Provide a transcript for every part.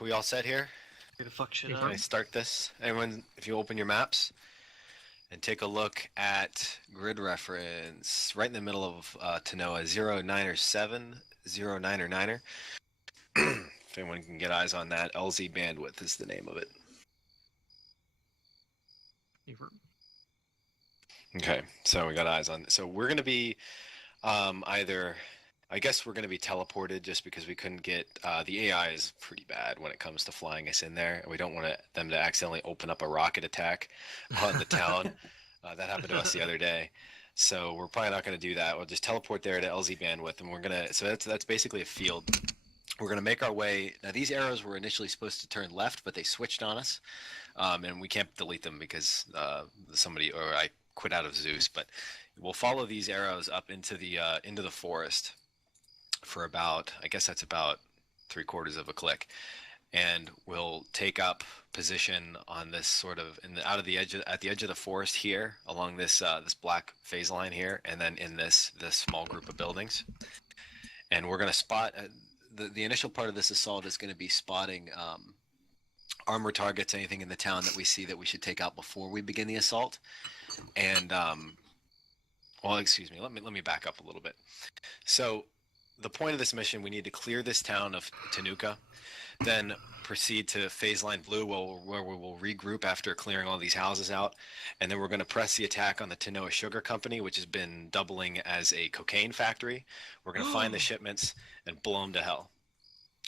we all set here? Way to fuck shit Can up. I start this? Everyone, if you open your maps and take a look at grid reference right in the middle of Tanoa 0907, 09er. If anyone can get eyes on that, LZ bandwidth is the name of it. Okay, so we got eyes on. So we're going to be either, I guess we're going to be teleported just because we couldn't get, the AI is pretty bad when it comes to flying us in there. And we don't want them to accidentally open up a rocket attack on the town. That happened to us the other day. So we're probably not going to do that. We'll just teleport there to LZ bandwidth, and we're going to, so that's basically a field. We're going to make our way. Now, these arrows were initially supposed to turn left, but they switched on us. And we can't delete them because I quit out of Zues, but we'll follow these arrows up into the forest for about, I guess that's about 3/4 of a click, and we'll take up position on this sort of at the edge of the forest here along this black phase line here, and then in this small group of buildings, and we're going to spot the initial part of this assault is going to be spotting armor targets, anything in the town that we see that we should take out before we begin the assault. And well, excuse me, let me back up a little bit. So the point of this mission, we need to clear this town of Tanuka, then proceed to phase line blue where we will regroup after clearing all these houses out, and then we're going to press the attack on the Tanoa Sugar Company, which has been doubling as a cocaine factory. We're going to find the shipments and blow them to hell.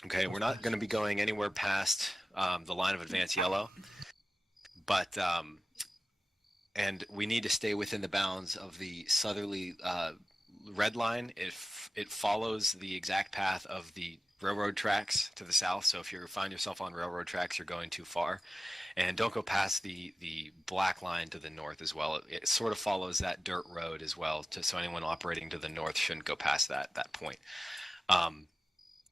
Okay, we're not going to be going anywhere past the line of advance yellow, but and we need to stay within the bounds of the southerly red line. If it follows the exact path of the railroad tracks to the south, so if you find yourself on railroad tracks, you're going too far, and don't go past the black line to the north as well. It sort of follows that dirt road as well, so anyone operating to the north shouldn't go past that point.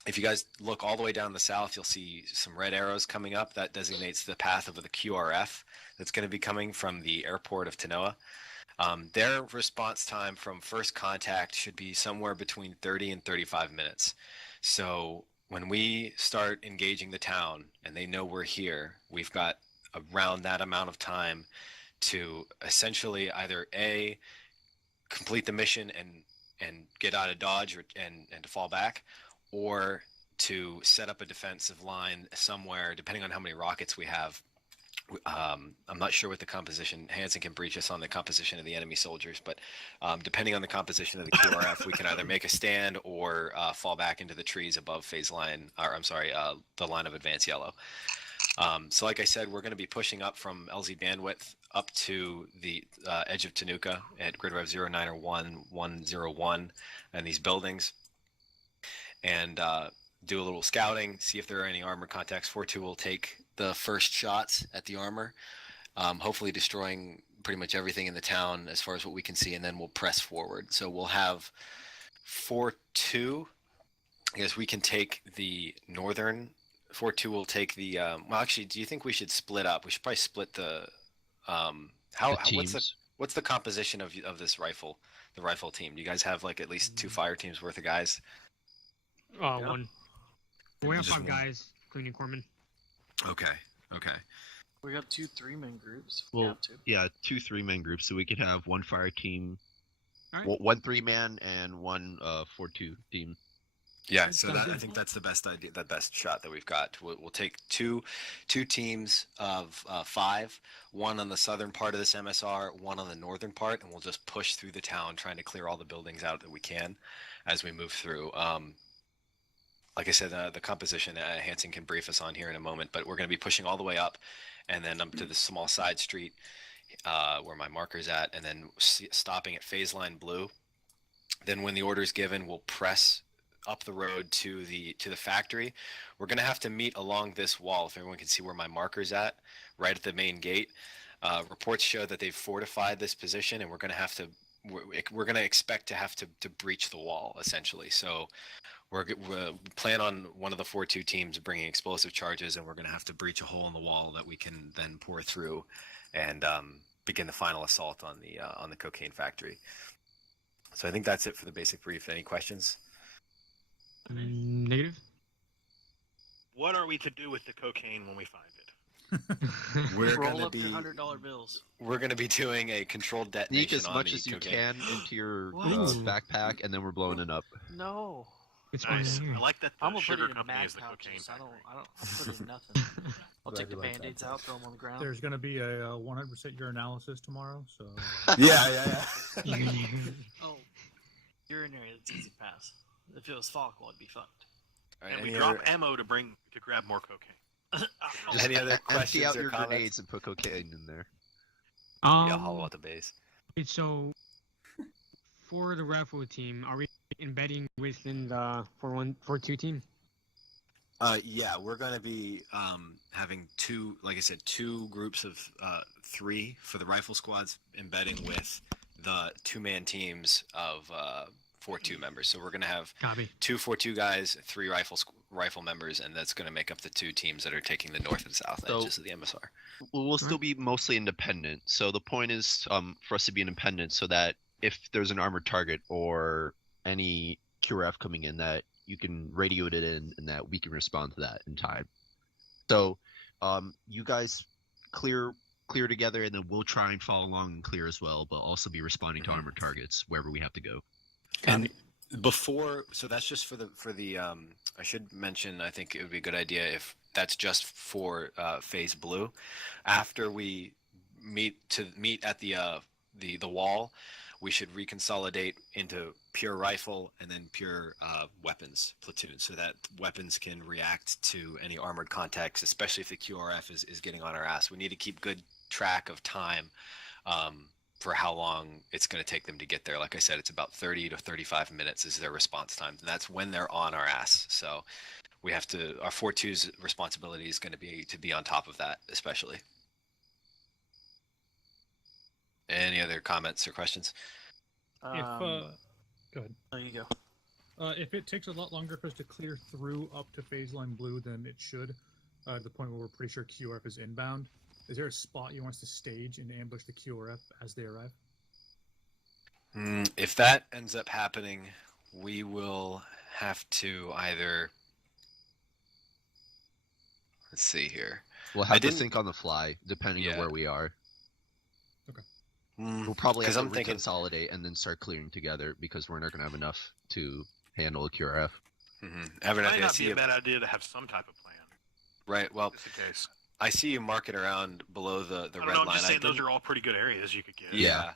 If you guys look all the way down the south, you'll see some red arrows coming up. That designates the path of the QRF that's going to be coming from the airport of Tanoa. Their response time from first contact should be somewhere between 30 and 35 minutes. So when we start engaging the town and they know we're here, we've got around that amount of time to essentially either A, complete the mission and get out of Dodge and to fall back, or to set up a defensive line somewhere, depending on how many rockets we have. I'm not sure what the composition, Hansen can breach us on the composition of the enemy soldiers, but depending on the composition of the QRF, we can either make a stand or fall back into the trees above phase line, or I'm sorry, the line of advance yellow. So like I said, we're going to be pushing up from LZ bandwidth up to the edge of Tanuka at grid rev 09 or 101 and these buildings, and do a little scouting, see if there are any armor contacts. 4-2 will take the first shots at the armor, hopefully destroying pretty much everything in the town as far as what we can see, and then we'll press forward. So we'll have 4-2. I guess we can take the northern. 4-2 will take the. Well, actually, do you think we should split up? We should probably split the. What's the composition of this rifle? The rifle team. Do you guys have like at least 2 fire teams worth of guys? Yeah. One. We have 5 guys, including corpsman. Okay. We got 2 3-man groups. Well, yeah, 2 3-man groups, so we could have 1 fire team, All right. 1 3-man, and 1 4-2 team. Yeah, so I think that's the best idea, the best shot that we've got. We'll take two teams of 5, 1 on the southern part of this MSR, 1 on the northern part, and we'll just push through the town, trying to clear all the buildings out that we can as we move through. Like I said, the composition, Hansen can brief us on here in a moment, but we're going to be pushing all the way up and then up to the small side street where my marker's at, and then stopping at phase line blue. Then when the order is given, we'll press up the road to the factory. We're going to have to meet along this wall, if everyone can see where my marker's at, right at the main gate. Reports show that they've fortified this position, and we're going to expect to have to breach the wall, essentially. So we're plan on one of the 4-2 teams bringing explosive charges, and we're going to have to breach a hole in the wall that we can then pour through and begin the final assault on the cocaine factory. So I think that's it for the basic brief. Any questions? Negative. what are we to do with the cocaine when we find it? We're Roll gonna up your $100 bills. We're gonna be doing a controlled detonation Sneak as on much the as you cocaine. can into your What? backpack, and then we're blowing it up. No. It's Nice. fine here. I like that I'm the gonna put sugar it in company mag is the cocaine pouches. factory. I'll put it in nothing. I'll take the Glad you like that, band-aids Jeff. out, throw them on the ground. There's going to be a 100% urinalysis tomorrow, so... Yeah. Oh, urinary, that's easy pass. If it was follicle, I'd be fucked. All right, And we any drop other- ammo to grab more cocaine. Just Any other empty questions out or your comments? grenades and put cocaine in there. Yeah, hollow out the base. Okay, so for the rifle team, are we embedding within the 4-1-4-2 team? Yeah, we're gonna be having two, like I said, two groups of 3 for the rifle squads, embedding with the 2-man teams of 4-2 members. So we're gonna have Copy. 2 4-2 guys, 3 rifle members, and that's gonna make up the 2 teams that are taking the north and south So- edges of the MSR. We'll still be mostly independent. So the point is for us to be independent so that if there's an armored target or any QRF coming in, that you can radio it in and that we can respond to that in time. So you guys clear together, and then we'll try and follow along and clear as well, but also be responding to armored targets wherever we have to go. And before, so that's just for the I should mention, I think it would be a good idea if that's just for phase blue. After we meet at the wall, we should reconsolidate into pure rifle and then pure weapons platoon, so that weapons can react to any armored contacts, especially if the QRF is getting on our ass. We need to keep good track of time for how long it's going to take them to get there. Like I said, it's about 30 to 35 minutes is their response time, and that's when they're on our ass. So we have to, our 4-2's responsibility is going to be on top of that, especially. Any other comments or questions? Go ahead. There you go. If it takes a lot longer for us to clear through up to phase line blue than it should, to the point where we're pretty sure QRF is inbound, is there a spot you want us to stage and ambush the QRF as they arrive? If that ends up happening, we will have to either, let's see here. We'll I have to didn't- think on the fly, depending on Yeah. where we are. Mm, We'll probably have 'cause to I'm thinking- reconsolidate and then start clearing together because we're not going to have enough to handle a QRF. Evan, It I might not see be you. a bad idea to have some type of plan, Right. Well, just in case. I see you marking around below the I don't red know, I'm line. just saying those didn't- are all pretty good areas you could get. Yeah.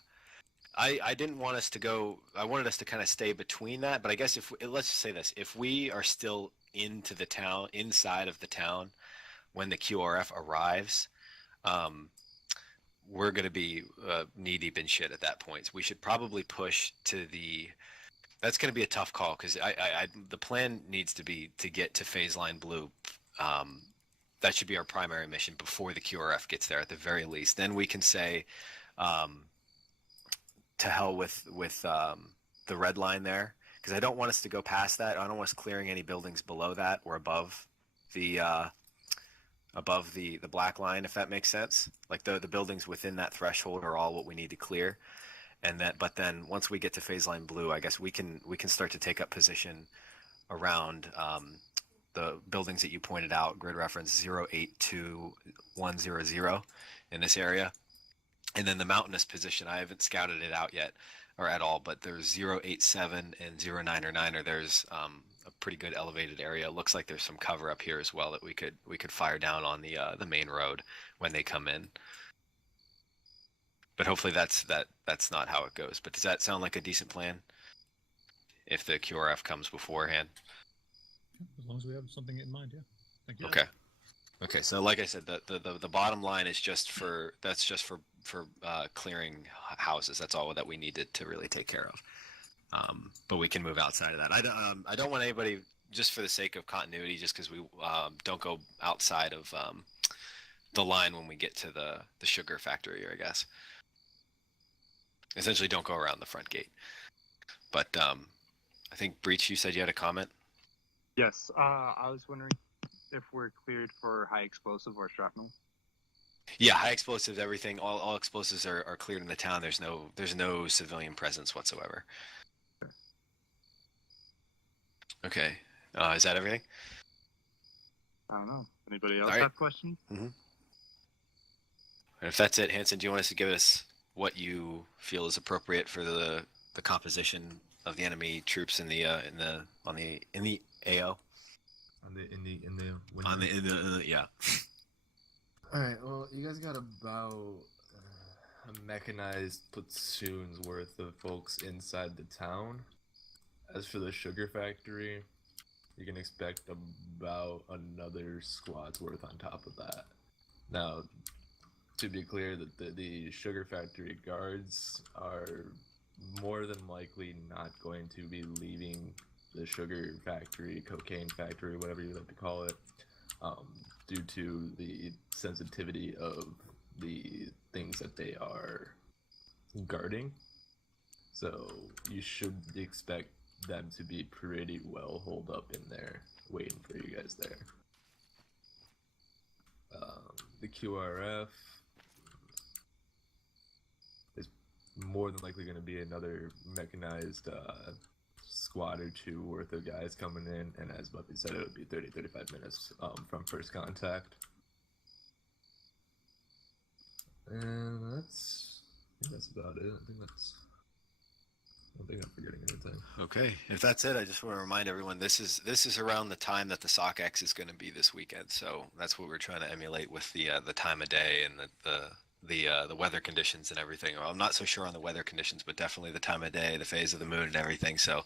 I didn't want us to go. I wanted us to kind of stay between that. But I guess let's just say this: if we are still into the town, inside of the town, when the QRF arrives, we're going to be knee deep in shit at that point. So we should probably push to the. That's going to be a tough call because the plan needs to be to get to phase line blue. That should be our primary mission before the QRF gets there at the very least. Then we can say, to hell with the red line there, because I don't want us to go past that. I don't want us clearing any buildings below that or above the black line, if that makes sense. Like the buildings within that threshold are all what we need to clear. And but then once we get to phase line blue, I guess we can start to take up position around the buildings that you pointed out, grid reference 082100 in this area. And then the mountainous position, I haven't scouted it out yet or at all, but there's 087 and 099, or there's a pretty good elevated area. It looks like there's some cover up here as well that we could fire down on the main road when they come in. But hopefully that's not how it goes. But does that sound like a decent plan? If the QRF comes beforehand? As long as we have something in mind, yeah. Thank you. Okay. Okay, so like I said, the bottom line is just for clearing houses. That's all that we needed to really take care of. But we can move outside of that. I don't want anybody, just for the sake of continuity, just because we don't go outside of the line when we get to the sugar factory, I guess. Essentially, don't go around the front gate. But I think Breach, you said you had a comment. Yes, I was wondering if we're cleared for high explosive or shrapnel. Yeah, high explosives, everything. All explosives are cleared in the town. There's no civilian presence whatsoever. Okay, is that everything? I don't know. Anybody else All right. have questions? And if that's it, Hanson, do you want us to give us what you feel is appropriate for the composition of the enemy troops in the AO? Yeah. All right. Well, you guys got about a mechanized platoon's worth of folks inside the town. As for the sugar factory, you can expect about another squad's worth on top of that. Now, to be clear, that the sugar factory guards are more than likely not going to be leaving the sugar factory, cocaine factory, whatever you like to call it, due to the sensitivity of the things that they are guarding. So you should expect them to be pretty well holed up in there, waiting for you guys there. The QRF is more than likely going to be another mechanized squad or two worth of guys coming in, and as Buffy said, it would be 30-35 minutes from first contact. And I think that's about it. I don't think I'm forgetting anything. Okay. If that's it, I just want to remind everyone this is around the time that the SOCX is going to be this weekend. So that's what we're trying to emulate with the time of day and the weather conditions and everything. Well, I'm not so sure on the weather conditions, but definitely the time of day, the phase of the moon, and everything. So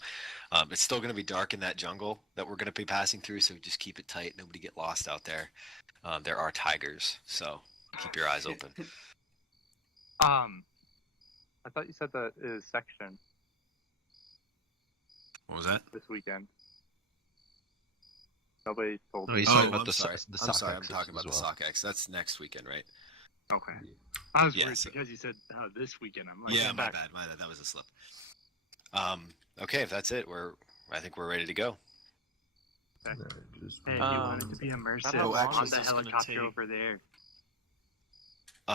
it's still going to be dark in that jungle that we're going to be passing through. So just keep it tight. Nobody get lost out there. There are tigers, so keep your eyes open. I thought you said that is section What was that? this weekend. Nobody told No, me. he's talking about I'm the sorry. the I'm sorry. I'm SOCX talking about as the well. SOCX. That's next weekend, right? Okay. I was Yeah, worried so- because you said this weekend. I'm like, Yeah, I'm my back. bad. My bad. That was a slip. Okay, if that's it, I think we're ready to go. Okay. Just Hey, you wanted to be immersive how long on is the this gonna helicopter take? over there.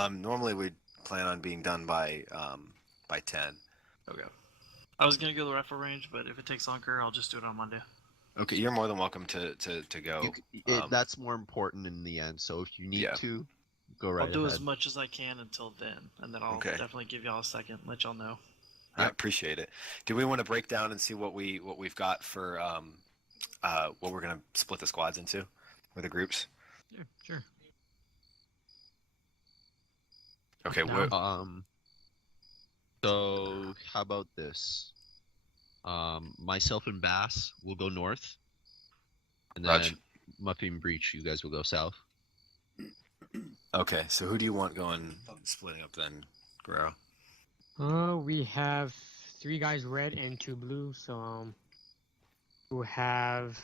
Normally we'd plan on being done by 10. Okay. I was gonna go to the rifle range, but if it takes longer, I'll just do it on Monday. Okay, you're more than welcome to go. That's more important in the end. So if you need Yeah. to, go right I'll do ahead. as much as I can until then, and then I'll Okay. definitely give y'all a second, let y'all know. I appreciate it. Do we want to break down and see what we've got for what we're gonna split the squads into, or the groups? Yeah, sure. Okay. Down. So how about this? Myself and Bass will go north, and then Roger. Muffy and Breach, you guys will go south. Okay. So who do you want going splitting up then, Guerrero? We have 3 guys red and 2 blue, so we'll have,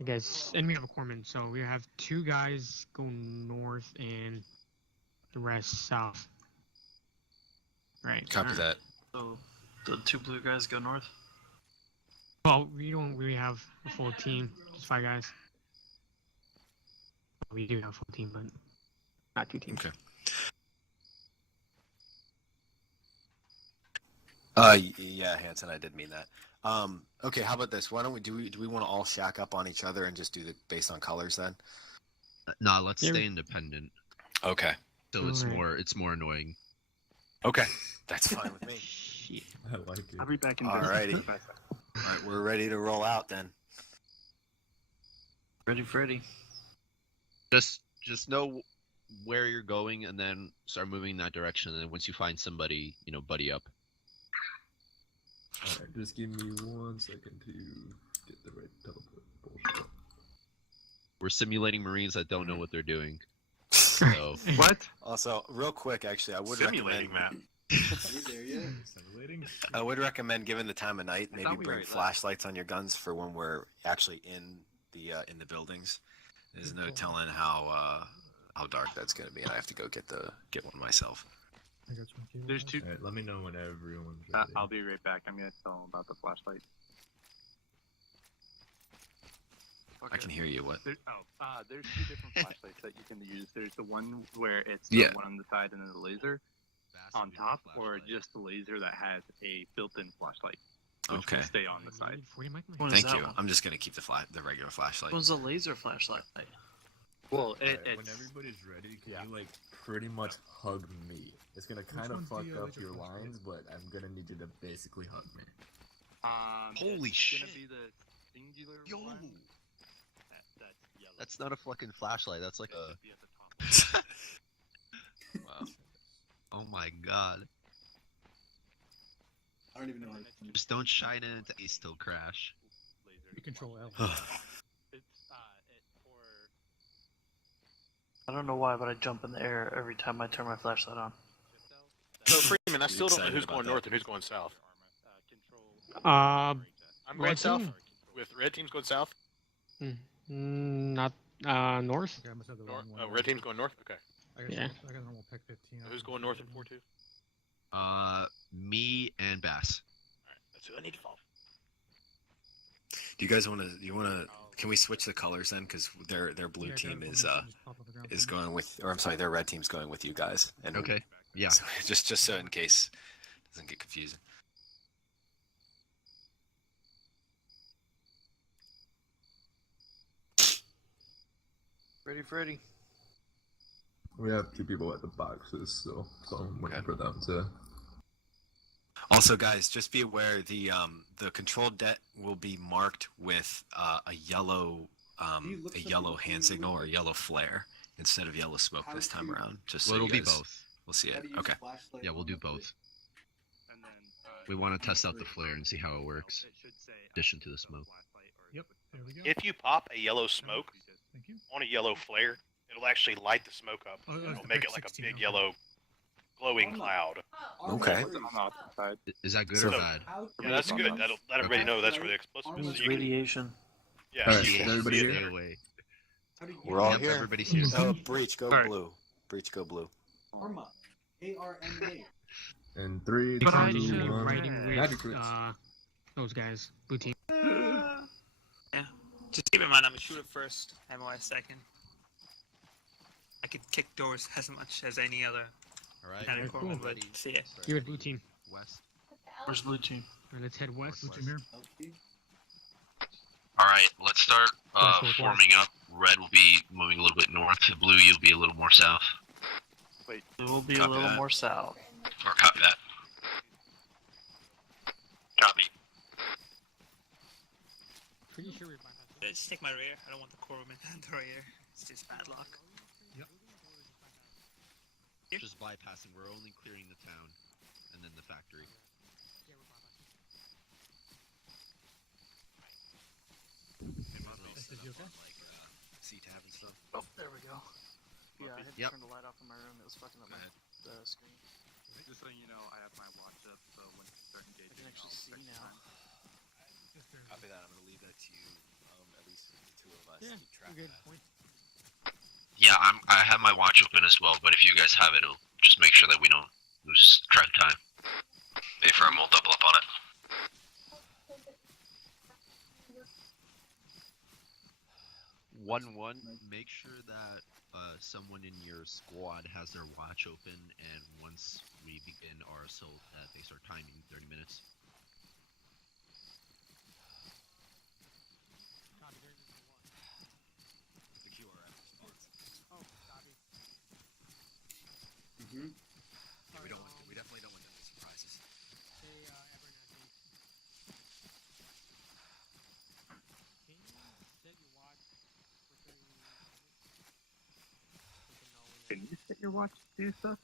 I guess, and we have a corpsman, so we have 2 guys go north and the rest south. Right. Copy alright. that. So the 2 blue guys go north. Well, we don't really have a full team, just 5 guys. We do have a full team, but not 2 teams. Okay. Yeah, Hanson, I did mean that. Okay, how about this? Why don't we do we want to all shack up on each other and just do the based on colors then? Nah, let's Yeah. stay independent. Okay. So it's Alright. more annoying. Okay. That's fine with me. Shit. I like it. I'll be back in Alrighty. business. All right, we're ready to roll out then. Ready, Freddy. Just know where you're going, and then start moving in that direction. And then once you find somebody, buddy up. Alright, just give me 1 second to get the right teleport bullshit. We're simulating Marines that don't know what they're doing. So What? Also, real quick, actually, I would Simulating recommend. Simulating? I would recommend, given the time of night, maybe thought we bring already left. flashlights on your guns for when we're actually in the buildings. There's no telling how dark that's gonna be, and I have to go get one myself. I got some cables. There's 2. Alright, let me know when everyone's ready. I'll be right back. I'm gonna tell them about the flashlight. I can hear you. What? There's 2 different flashlights that you can use. There's the one where it's Yeah. the one on the side and then the laser on top, or just the laser that has a built-in flashlight. which Okay. will stay on the side. 40 mic. What is Thank that you. one? I'm just gonna keep the regular flashlight. What was the laser flashlight? Well, Alright, it's when everybody's ready, can yeah. you like pretty much hug me? It's gonna kind of one's fuck the, up laser your flashlight? lines, but I'm gonna need you to basically hug me. Holy it's shit. gonna be the singular Yo! one. That's yellow. That's not a fucking flashlight. That's like It a. should be at the top. Wow. Oh my god. I don't even know how to. Just don't shine it into Ace till crash. You control L. It's for I don't know why, but I jump in the air every time I turn my flashlight on. So Freeman, I still don't know Excited who's about going that. north and who's going south. Uh, I'm Red going south. team? With red team's going south. not north. Okay, I must have the North. wrong one. Oh, red team's going north. Okay. I got, Yeah. I got a normal Pack 15. Who's going north in 4-2? Me and Bass. Alright, that's who I need to follow. Do you guys want to? You want to? Can we switch the colors then? Because their blue Yeah, team grab is one and just pop on the ground is for me. going with, or I'm sorry, their red team's going with you guys. And Okay. Yeah. so, just so in case it doesn't get confusing. Ready, Freddy? We have 2 people at the boxes, so I'm waiting Okay. for them to. Also, guys, just be aware the controlled det will be marked with a yellow hand signal or a yellow flare instead of yellow smoke this time around. Just so Well, it'll you be guys both. will see How it. to use Okay. a flashlight Yeah, we'll on do the both. And then We want to test out the flare and see how it works. It should say Addition to the smoke. Yep, there we go. If you pop a yellow smoke Thank you. on a yellow flare, it'll actually light the smoke up. Oh, It'll the make Pack it like a 16, big okay. yellow glowing cloud. Okay. On the opposite side. Is that good So- or bad? Yeah, that's good. That'll let everybody know that's where the explosive is. It's So you can, radiation. yeah, Alright, so you can everybody see it here? there. away. We're all Yep, here. everybody's here. Oh, breach, go Alright. blue. Breach, go blue. ArmA, ARMA. And 3, But 2, I should 1. writing Magic with crits. those guys, blue team. Yeah. Just keep in mind, I'm a shooter first, MOI second. I could kick doors as much as any other All right. kind of cool. corpsman, Ready. but yeah. You're with blue team. West. Where's blue team? Alright, let's head west. Blue team here. Alright, let's start Let's go forming up. Red will be moving a little bit north. Blue, you'll be a little more south. It will be a Copy little that. more south. Or copy that. Copy. Pretty sure we're bypassing. Just take my rear. I don't want the corpsman at the rear. It's just bad luck. Just bypassing. We're only clearing the town, and then the factory. Yeah, we're bypassing. Is you okay? Like C-tab and stuff. Oh, there we go. Yeah, I had to Yep. turn the light off in my room. It was fucking up Go my ahead. screen. Just so you know, I have my watch up, so when you start engaging, I can actually I'll see start now. time. Copy that. I'm gonna leave that to you. At least the 2 of us Yeah, keep track we're of good. that. Point. Yeah, I have my watch open as well, but if you guys have it, it'll just make sure that we don't lose track of time. Hey, firm, we'll double up on it. One. Make sure that someone in your squad has their watch open, and once we begin our assault, that they start timing 30 minutes. Copy, there's the one. The QRF response. Oh, copy. Mm-hmm. Yeah, we definitely don't want any surprises. Say, Everett, I think. Can you set your watch for 30 minutes? Can you set your watch to do stuff?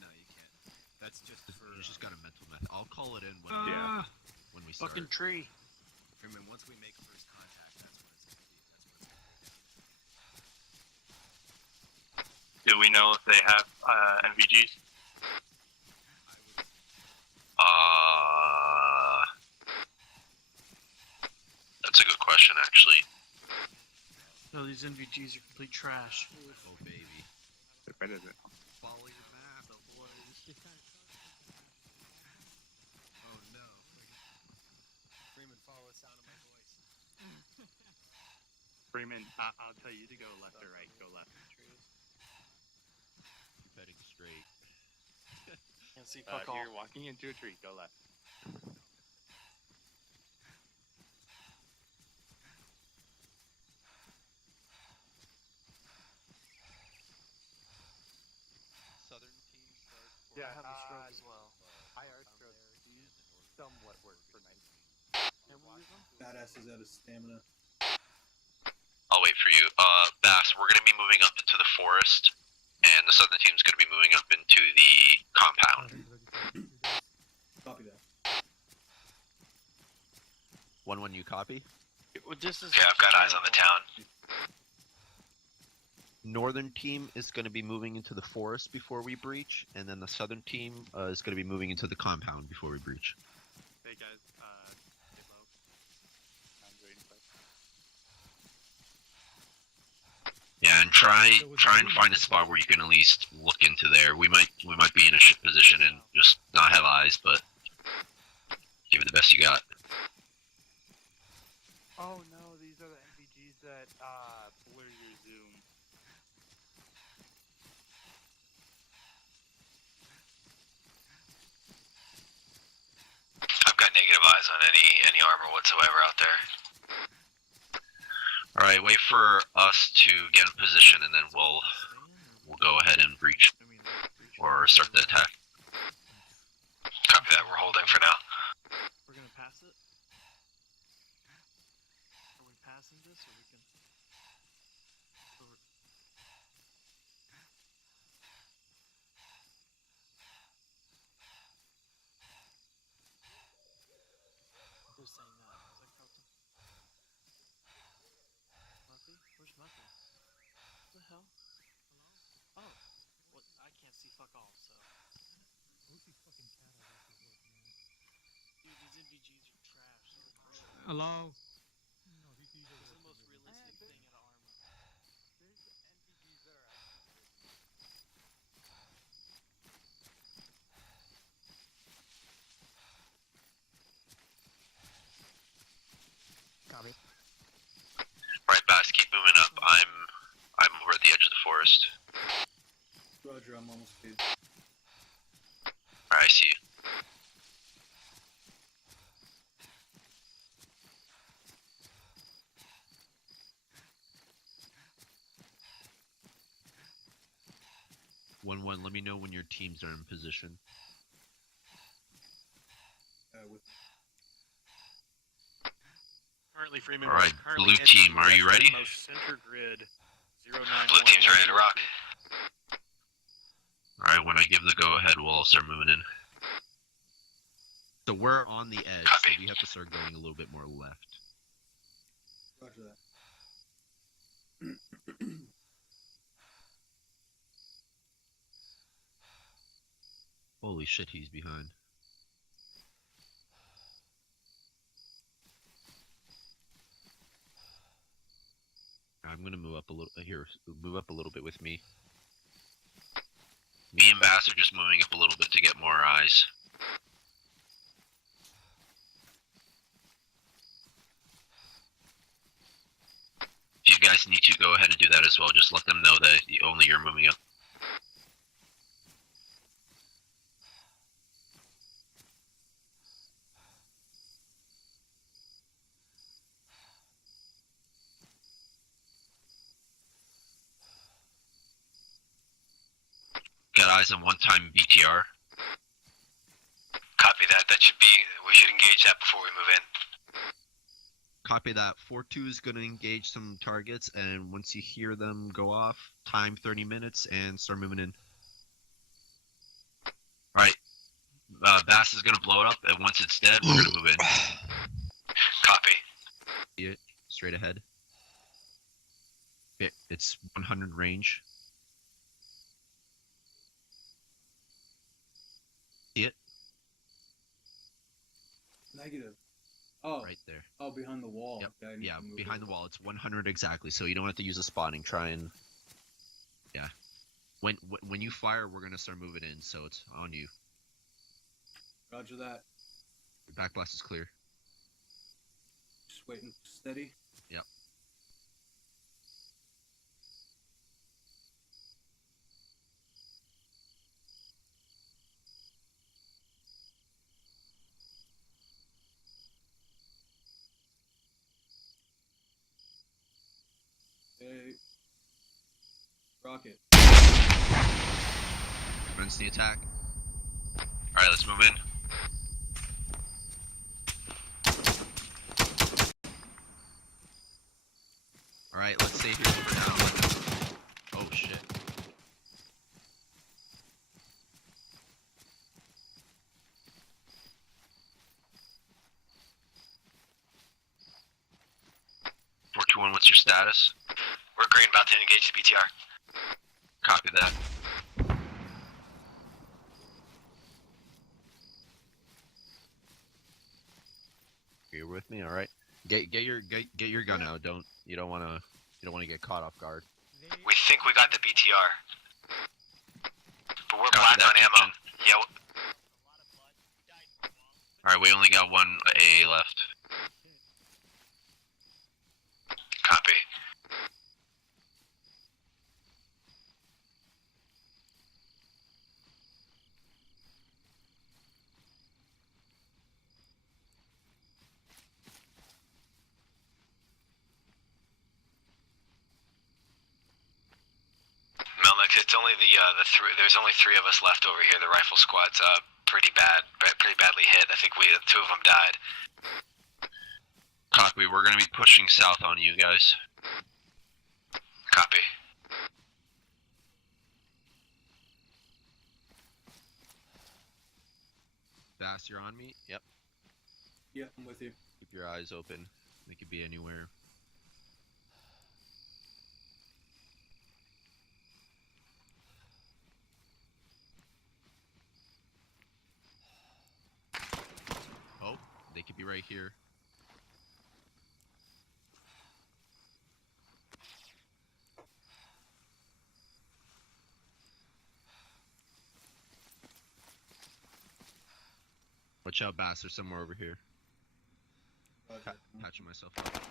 No, you can't. That's just for. It's just got a mental method. I'll call it in when Yeah. when we start. Fucking tree. Freeman, once we make first contact, that's when it's gonna be. That's when it's gonna Do we know if they have NVGs? That's a good question, actually. No, these NVGs are complete trash. Oh baby, If I didn't. follow your map, boys. Just kind of. Oh no. Freeman, follow the sound of my voice. Freeman, I'll tell you to go left or right. Go left. Keep heading straight. Can't see fuck all. You're walking into a tree. Go left. probe as well. High arch stroke somewhat work for night. And we'll use them. Badass is out of stamina. I'll wait for you. Bass, we're gonna be moving up into the forest, and the southern team's gonna be moving up into the compound. Copy that. 1-1, you copy? Yeah, I've got eyes on the town. Northern team is going to be moving into the forest before we breach, and then the southern team is going to be moving into the compound before we breach. Hey guys, stay low. I'm waiting for Yeah, and try and find a spot where you can at least look into there. We might be in a shit position and just not have eyes, but give it the best you got. Oh no, these are the NVGs that blur your zoom. I've got negative eyes on any armor whatsoever out there. All right, wait for us to get in position, and then we'll go ahead and breach or start the attack. Copy that. We're holding for now. We're gonna pass it. Are we passing this, or we can? Who's saying that? Is that Carlton? Muffy? Where's Muffy? What the hell? Hello? Oh. What? I can't see fuck all, so. Dude, these NVGs are trash. Hello? This is the most realistic thing out of ArmA. There's NVGs that are actually Copy. Right, Bass, keep moving up. I'm over at the edge of the forest. Roger, I'm almost dead. Alright, I see you. One. Let me know when your teams are in position. With Currently, Freeman. All right, currently blue edging team, are you ready? westernmost Center grid. 091. Blue team's ready to rock. Alright, when I give the go ahead, we'll all start moving in. So we're on the edge, Copy. so we have to start going a little bit more left. Roger that. Holy shit, he's behind. I'm gonna move up a little here. Move up a little bit with me. Me and Bass are just moving up a little bit to get more eyes. If you guys need to, go ahead and do that as well. Just let them know that only you're moving up. Got eyes on one-time BTR. Copy that. That should be. We should engage that before we move in. Copy that. 4-2 is going to engage some targets, and once you hear them go off, time 30 minutes and start moving in. Right. Bass is going to blow it up, and once it's dead, we're going to move in. Copy. See it straight ahead. It's 100 range. See it? Negative. Oh. Right there. Oh, behind the wall. Yep. Okay, I need Yeah, to move behind it. the wall. It's 100 exactly, so you don't have to use a spotting. Try and... Yeah. When you fire, we're going to start moving in, so it's on you. Roger that. Your back blast is clear. Just waiting. Steady. Yep. Hey. Rocket. Runs the attack. Alright, let's move in. Alright, let's stay here for now. Oh shit. What's your status? We're green, about to engage the BTR. Copy that. You're with me, all right. Get your gun out. You don't want to get caught off guard. We think we got the BTR, but we're Copy black that, on ammo. Captain. Yeah. Alright, we only got one AA left. Copy. Melnick, it's only the three. There's only three of us left over here. The rifle squad's pretty badly hit. I think two of them died. Copy, we're gonna be pushing south on you guys. Copy. Bass, you're on me? Yep. Yeah, I'm with you. Keep your eyes open. They could be anywhere. Oh, they could be right here. Watch out, Bass. There's somewhere over here. Patching myself up.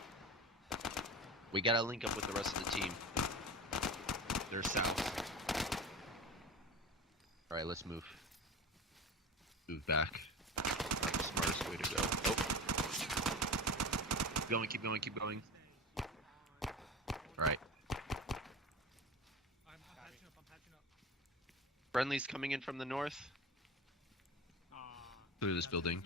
We gotta link up with the rest of the team. They're south. Alright, let's move. Move back. Smartest way to go. Oh. Keep going, keep going, keep going. Alright. I'm patching up. Friendly's coming in from the north. Through this building.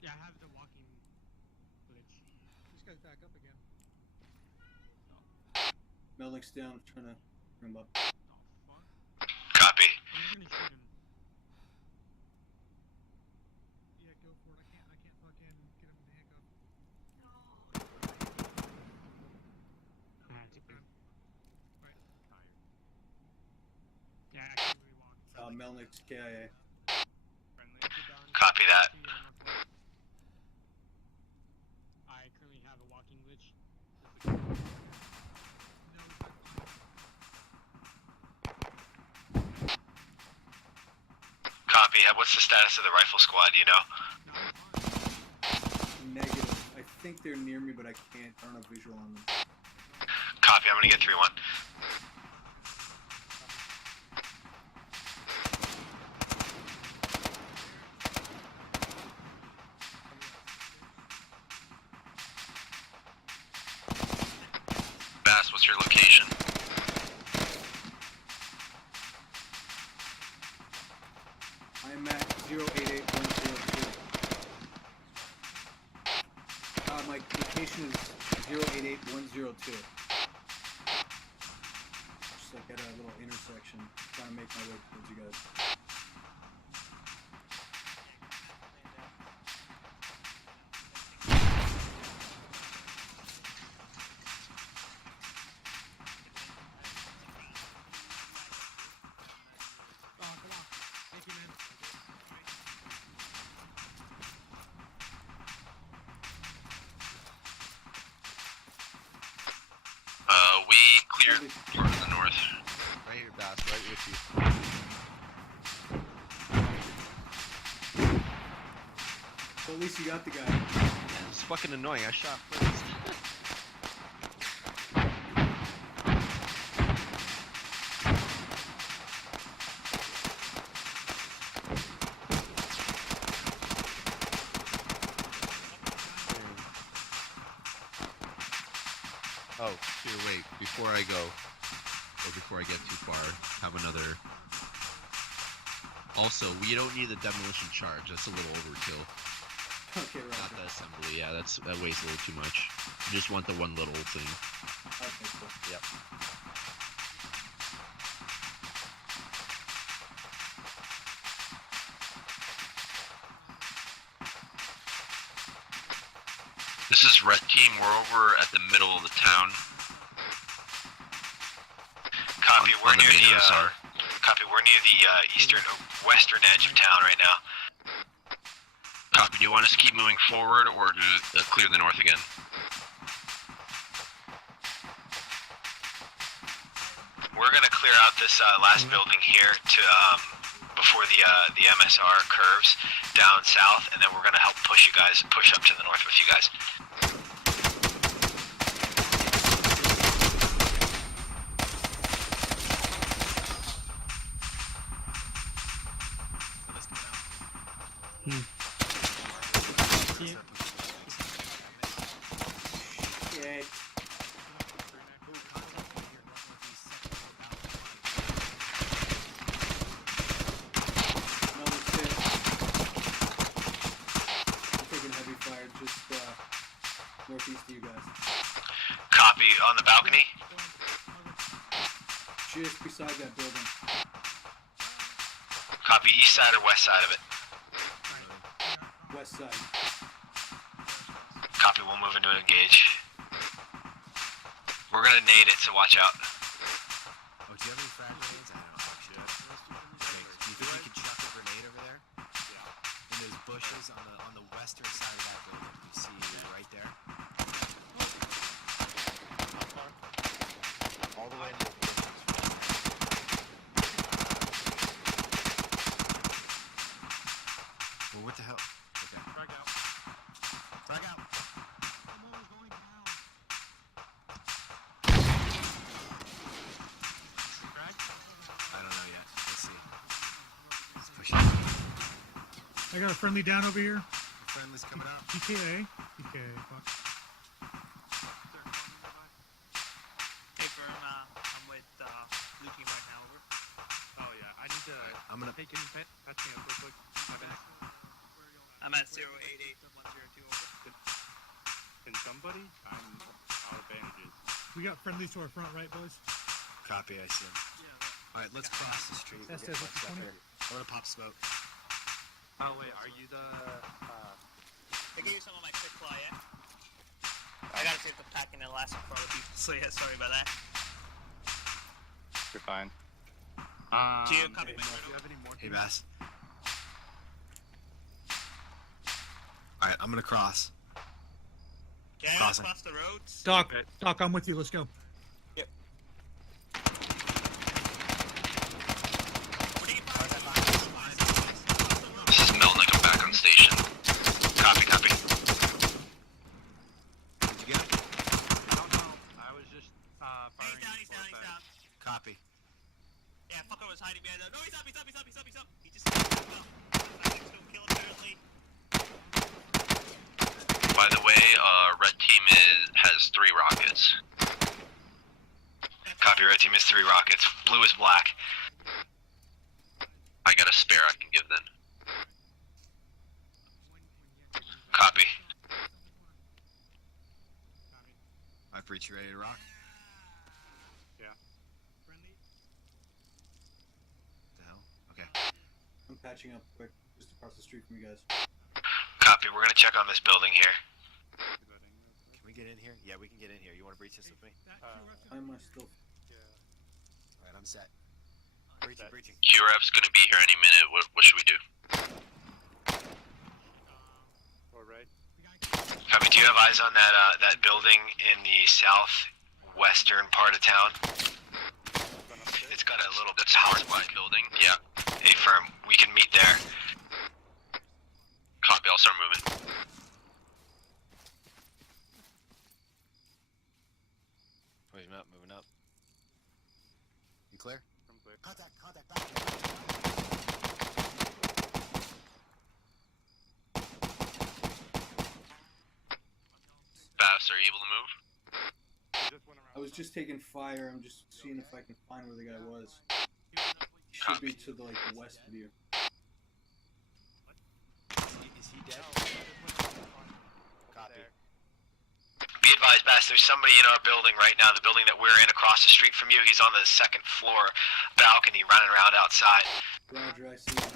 Yeah, I have the walking glitch. This guy's back up again. Melnick's down, trying to bring him up. Oh, fuck. Copy. I'm just gonna shoot him. Yeah, go for it. I can't fucking get him to handcuff. I had to. Right. Tired. Yeah, I can't really walk. Melnick's KIA. Copy that. I currently have a walking glitch. Copy. What's the status of the rifle squad? Do you know? Negative. I think they're near me, but I don't have visual on them. Copy. I'm gonna get 3-1. Bass, what's your location? I'm at 088102. My location is 088102. Just like at a little intersection, trying to make my way towards you guys. We cleared part of the north. Right here, Bass, right with you. Well, at least you got the guy. Man, it's fucking annoying. I shot first. Oh, here, wait. Before I go, or before I get too far, have another. Also, we don't need the demolition charge. That's a little overkill. Okay, right. Not the assembly. Yeah, that weighs a little too much. We just want the one little thing. Okay, cool. Yep. This is Red Team. We're over at the middle of the town. Copy. We're near the ASR. copy. We're near the eastern or western edge of town right now. Copy. Do you want us to keep moving forward or to clear the north again? We're gonna clear out this last building here to before the MSR curves down south, and then we're gonna help push up to the north with you guys. Okay. Another six. I'm taking heavy fire just northeast of you guys. Copy. On the balcony. Just beside that building. Copy. East side or west side of it. West side. Copy. We'll move into engage. We're gonna nade it, so watch out. Oh, do you have any frag grenades? I don't know. Shit. Okay, do you think we could chuck a grenade over there? Yeah. In those bushes on the western side of that building. You see right there? All the way into the Well, what the hell? Okay. Frag out. Frag out. Frag? I don't know yet. Let's see. Let's push it. I got a friendly down over here. Friendly's coming up. PKA. PKA. Fuck. Hey, Firm, I'm with Blue Team right now, over. Oh yeah, I need to. I'm gonna. Hey, can you patch me up real quick? My back. I'm at 088-102, over. Can somebody? I'm out of bandages. We got friendlies to our front right, boys. Copy. I see him. All right, let's cross the street. That's We'll it, get what's the much 20? better. I'm gonna pop smoke. Oh wait, are you the? I gave you some of my quick fly, yeah? I gotta save the pack in elastic for other people, so yeah, sorry about that. You're fine. Do you copy my Do you have any more? Hey, Bass. All right, I'm gonna cross. Yeah, Crossing. across the roads. Doc, I'm with you. Let's go. Yep. This is Melnick. I'm back on station. Copy. Did you get it? I don't know. I was just firing. He's down. Copy. Yeah, fucker was hiding behind the. No, he's up. He just well. Don't kill him apparently. By the way, Red Team has 3 rockets. Copy. Red Team has 3 rockets. Blue is black. I got a spare I can give then. Copy. I breach you ready to rock? The hell? Okay. I'm patching up quick, just across the street from you guys. Copy. We're gonna check on this building here. Can we get in here? Yeah, we can get in here. You want to breach this with me? I'm still. All right, I'm set. Breaching. QRF's gonna be here any minute. What should we do? All right. Copy. Do you have eyes on that building in the southwestern part of town? It's got a little bit of power supply building. Yeah. Hey, firm. We can meet there. Copy. I'll start moving. Moving up. You clear? I'm clear. Contact. Bass, are you able to move? Just I was just taking fire. I'm just seeing if I can find where the guy was. He should be to the west of you. Is he dead? Copy. Be advised, Bass, there's somebody in our building right now, the building that we're in across the street from you. He's on the second floor balcony running around outside. Roger, I see him.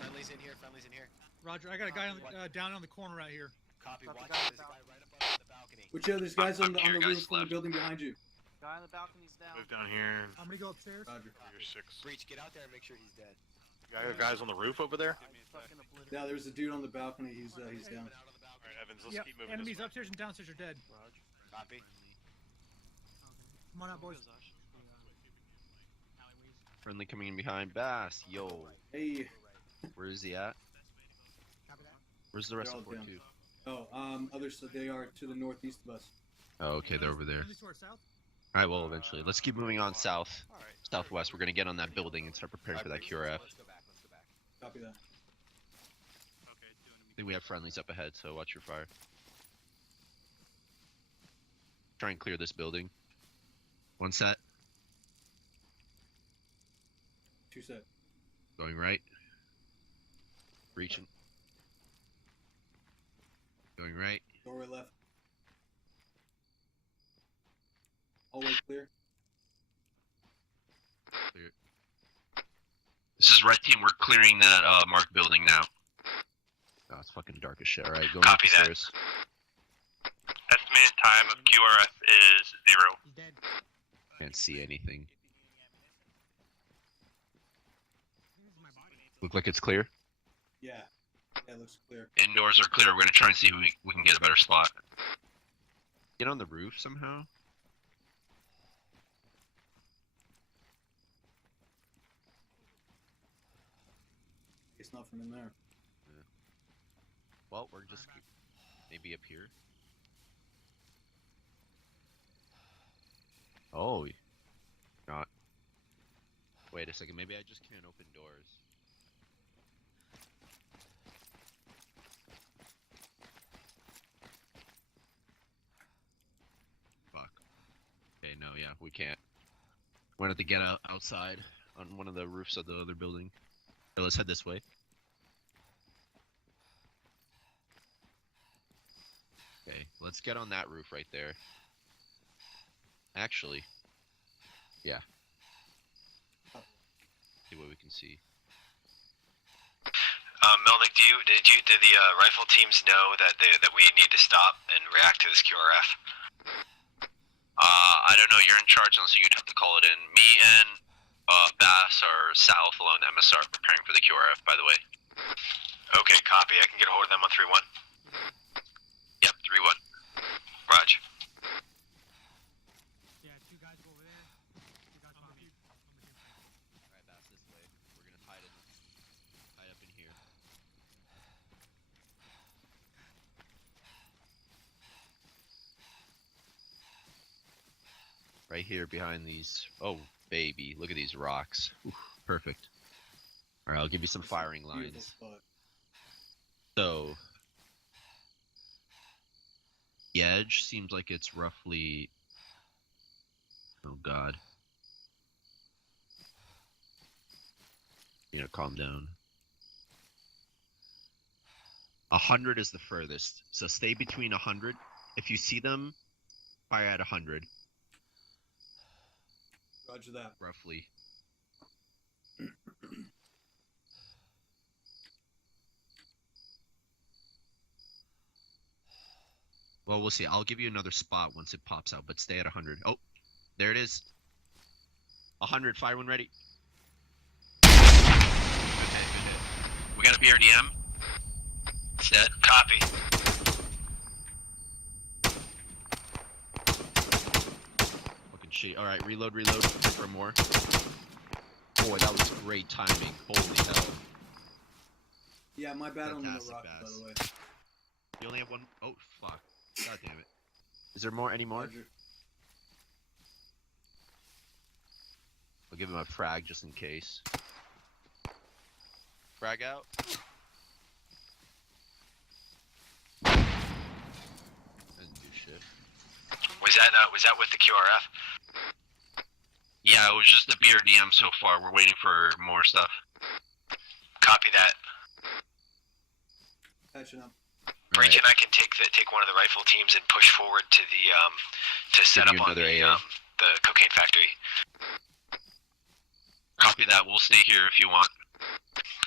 Friendly's in here. Friendly's in here. Roger, I got a guy on the, down on the corner right here. Copy. Watch out. There's a guy right up on the balcony. Which there's guys on the roof on the building behind you. Guy on the balcony's down. Move down here. I'm gonna go upstairs. Roger. You're 6. Breach, get out there and make sure he's dead. Guys on the roof over there? Yeah, there's a dude on the balcony. He's down. Alright, Evans, let's Yep, keep moving enemies this way. upstairs and downstairs are dead. Copy. Come on out, boys. Friendly coming in behind. Bass, yo. Hey. Where is he at? Where's the rest They're of all the down. two? Oh, others, they are to the northeast of us. Oh, okay, they're over there. Enemies to our south. Alright, well, eventually. Let's keep moving on south. Alright. Southwest. We're gonna get on that building and start preparing for that QRF. Let's go back. Copy that. I think we have friendlies up ahead, so watch your fire. Try and clear this building. One set. Two set. Going right. Reaching. Going right. Doorway left. Hallway clear. Clear. This is Red Team. We're clearing that marked building now. Oh, it's fucking dark as shit. Alright, going Copy that. upstairs. Estimated time of QRF is 0. He's dead. Can't see anything. This is my body. Look like it's clear? Yeah. Yeah, looks clear. Indoors are clear. We're gonna try and see if we can get a better spot. Get on the roof somehow? It's not from in there. Well, we're just maybe up here. Oh, not. Wait a second. Maybe I just can't open doors. Fuck. Okay, no, yeah, we can't. We're gonna have to get outside on one of the roofs of the other building. So let's head this way. Okay, let's get on that roof right there. Actually, yeah. See what we can see. Melnick, did the rifle teams know that we need to stop and react to this QRF? I don't know. You're in charge, so you'd have to call it in. Me and Bass are south along the MSR preparing for the QRF, by the way. Okay, copy. I can get a hold of them on 3-1. Yep, 3-1. Raj. Yeah, two guys go over there. Two guys behind me. Alright, Bass, this way. We're gonna hide up in here. Right here behind these. Oh, baby. Look at these rocks. Oof, perfect. Alright, I'll give you some firing Beautiful lines. spot. So, the edge seems like it's roughly. Oh god. Calm down. 100 is the furthest, so stay between 100. If you see them, fire at 100, Roger that. roughly. Well, we'll see. I'll give you another spot once it pops out, but stay at 100. Oh, there it is. 100, fire when ready. Okay, good hit. We got a BRDM. It's dead. Copy. Fucking shit. Alright, reload for more. Boy, that was great timing. Holy hell. Yeah, my bad on the Fantastic, rock, by Bass. the way. You only have one. Oh, fuck. God damn it. Is there more? Any more? Roger. I'll give him a frag just in case. Frag out. Doesn't do shit. Was that with the QRF? Yeah, it was just the BRDM so far. We're waiting for more stuff. Copy that. Patching up. Breach and I can take one of the rifle teams and push forward to the to set up on the cocaine factory. Copy that. We'll stay here if you want.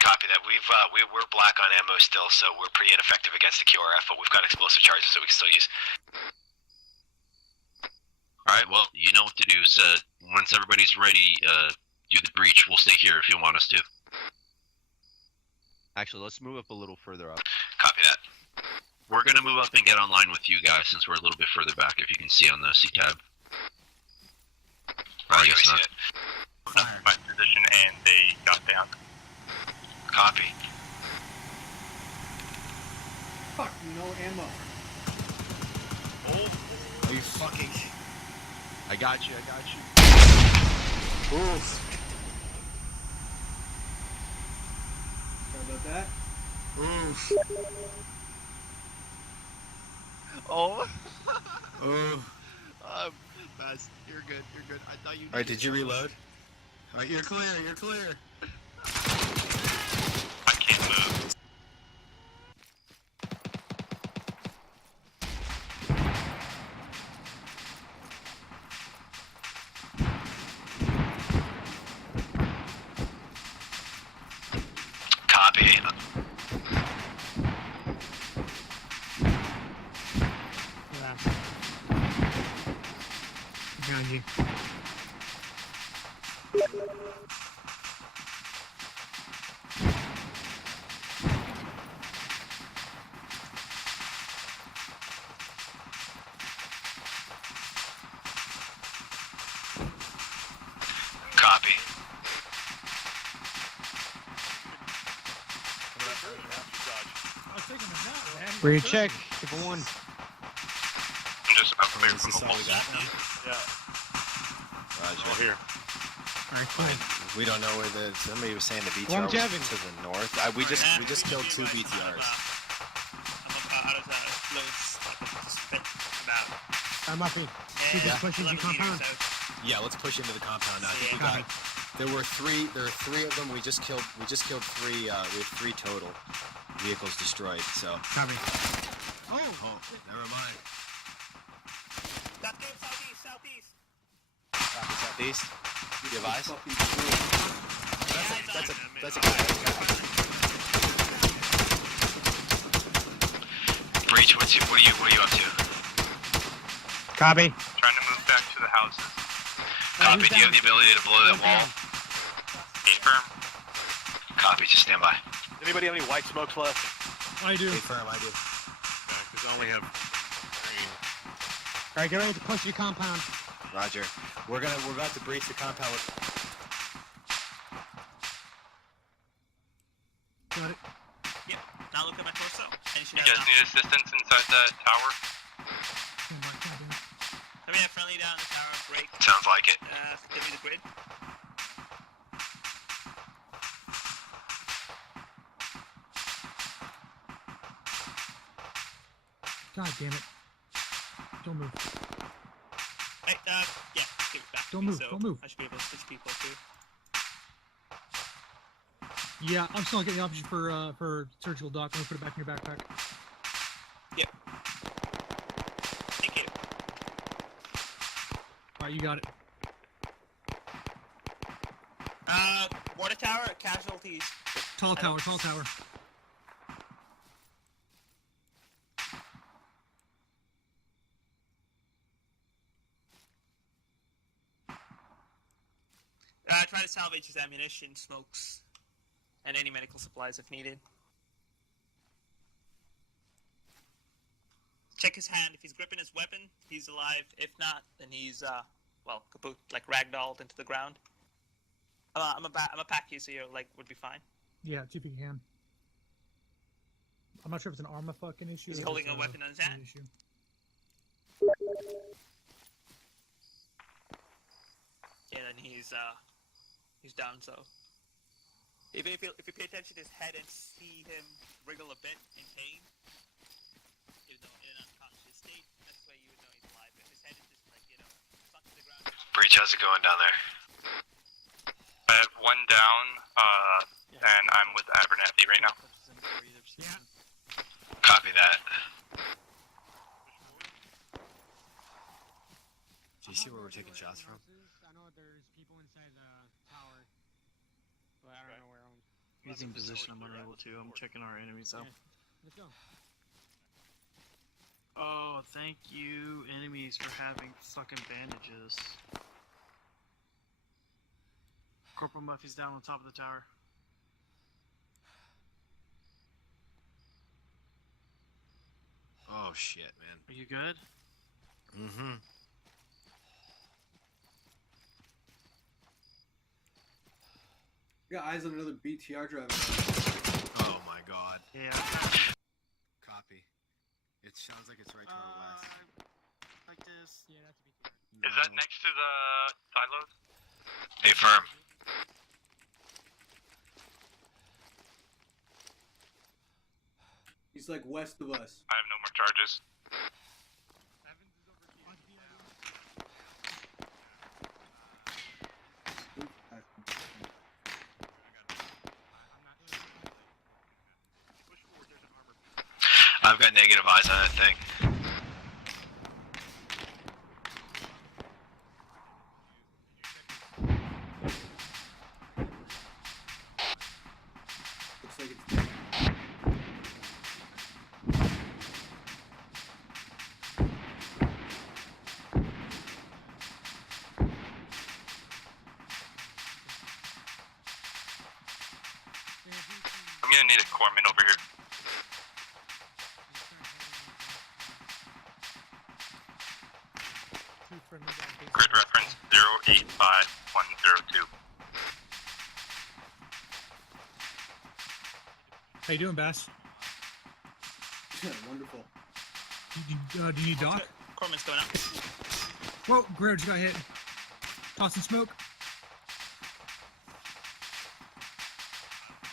Copy that. We're black on ammo still, so we're pretty ineffective against the QRF, but we've got explosive charges that we can still use. Alright, well, you know what to do. So once everybody's ready, do the breach. We'll stay here if you want us to. Actually, let's move up a little further up. Copy that. We're gonna move up and get online with you guys since we're a little bit further back, if you can see on the C-tab. I guess not. My position and they got down. Copy. Fuck, no ammo. Are you fucking... I got you. Oof. Sorry about that. Oof. Oh. Oof. Baz, you're good. I thought you... Alright, did you reload? Alright, you're clear. I can't move. Copy. Behind you. Copy. Where you check? Keep it one. I'm just about to clear Is this all we got now? Yeah. Roger. Over here. Alright, cool. We don't know where the... Somebody was saying the Go on, BTR was Kevin. to the north. We just killed 2 BTRs. I'm out of the close, just fit map. I'm up here. You just push into the compound. Yeah, let's push into the compound now. I think we got... There are 3 of them. We just killed 3. We have 3 total vehicles destroyed. So. Copy. Oh, never mind. That game southeast. Copy southeast. You have eyes? That's a guy. Breach, what are you up to? Copy. Trying to move back to the houses. Copy. Do you have the ability to blow that wall? Affirm. Copy. Just stand by. Anybody have any white smokes left? I do. Hey, firm, I do. Because I only have green. Alright, get ready to push your compound. Roger. We're about to breach the compound with... Got it. Yep. Now look at my torso. And you should You have guys need assistance inside that tower? Stand by, stand by. Let me have friendly down the tower. Break. Sounds like it. Give me the grid. God damn it. Don't move. Hey, yeah, give it back. Don't to me, move, so don't move. I should be able to switch people too. Yeah, I'm still getting the option for surgical doc. I'm gonna put it back in your backpack. Yep. Thank you. Alright, you got it. Water tower, casualties. Tall tower, tall tower. Try to salvage his ammunition, smokes, and any medical supplies if needed. Check his hand. If he's gripping his weapon, he's alive. If not, then he's, well, kaput, like ragdolled into the ground. I'm a pack you, so you're, like, would be fine. Yeah, see if you can. I'm not sure if it's an ArmA fucking issue. Is he or holding if a it's weapon on his hand? an issue. Yeah, then he's down. So if you pay attention to his head and see him wriggle a bit in pain, even though in an unconscious state, that's where you would know he's alive. If his head is how's it going down there? I have one down, and I'm with Abernathy right now. Yeah. Copy that. Do you see where we're taking shots from? I know there's people inside the tower, but I don't know where I'm. Using position, I'm unable to. I'm checking our enemies out. Yeah. Let's go. Oh, thank you, enemies, for having fucking bandages. Corporal Muffy's down on top of the tower. Oh shit, man. Are you good? Mm-hmm. We got eyes on another BTR driver. Oh my god. Yeah. Copy. It sounds like it's right to our west. Like this. Yeah, that's a BTR. Is that next to the silos? Hey, firm. He's like west of us. I have no more charges. I've got negative eyes on that thing. Looks like it's dead. I'm gonna need a corpsman over here. Grid reference 085102. How you doing, Bass? Wonderful. Do you need doc? Corpsman's going up. Whoa, Greer just got hit. Tossing smoke.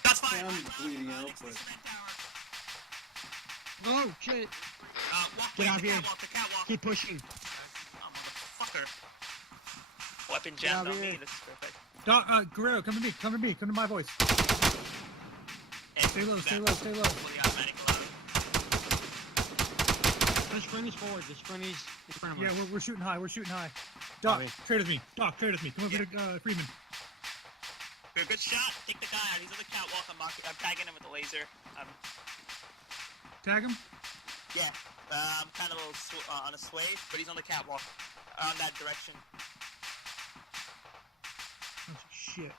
That's fine. I'm bleeding out, but Oh shit! Walk Get away, out the here. catwalk, the catwalk. Keep pushing. Oh, motherfucker. Weapon jammed Get on out me. here. This is perfect. Doc, Guerrero, come to me, come to me, come to my voice. And Stay low, that stay low, stay low. fully automatic allowed. The screen's forward. The screen's in front of Yeah, us. we're shooting high, we're shooting high. Doc, Copy. trade with me. Doc, trade with me. Come over to Freeman. You're a good shot. Take the guy out. He's on the catwalk. I'm tagging him with the laser. Tag him. Yeah. I'm kind of a little on a sway, but he's on the catwalk. On that direction. Oh, shit.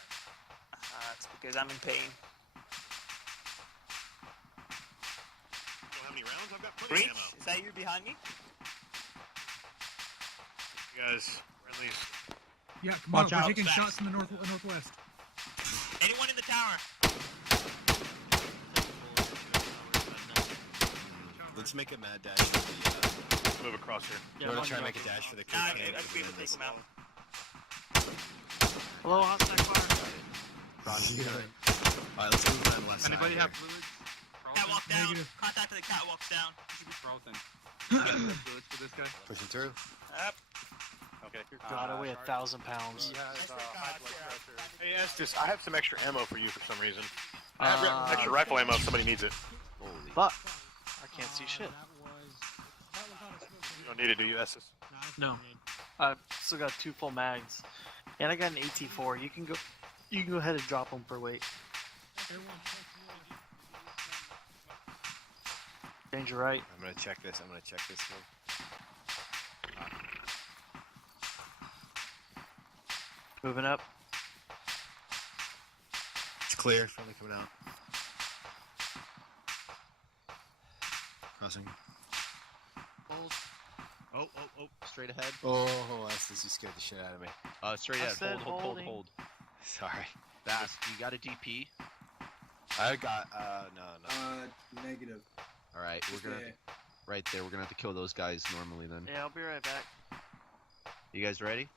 That's because I'm in pain. How many rounds? I've got plenty Breach? of ammo. Is that you behind me? You guys, friendlies. Yeah, come Watch on, out. we're taking Back. shots from the northwest. Anyone in the tower? Let's make a mad dash for the, Move across here. you want to try and make a dash for the Nah, cocaine I'd for be the able to end take of him out. Hello, hostile fire. this. Alright, let's move on the left Anybody side have here. fluids? Catwalk down. Negative. Contact to the catwalk's down. Frozen. Fluids for this guy? Pushing through. Yep. Okay. God, I weigh 1,000 pounds. Hey, Estes, I have some extra ammo for you for some reason. I have extra rifle ammo if somebody needs it. Holy. Fuck. I can't see shit. You don't need it, do you, Estes? No. I've still got 2 full mags. And I got an AT4. You can go ahead and drop them for weight. Danger right. I'm gonna check this. Thing. Moving up. It's clear. Friendly coming out. Crossing. Oh, straight ahead. Oh, Estes, you scared the shit out of me. Straight I ahead. said Hold. holding. Sorry. Bass, you got a DP? I got, no. Negative. Alright, we're gonna, right there, we're gonna have to kill those guys normally then. Yeah, I'll be right back. You guys ready?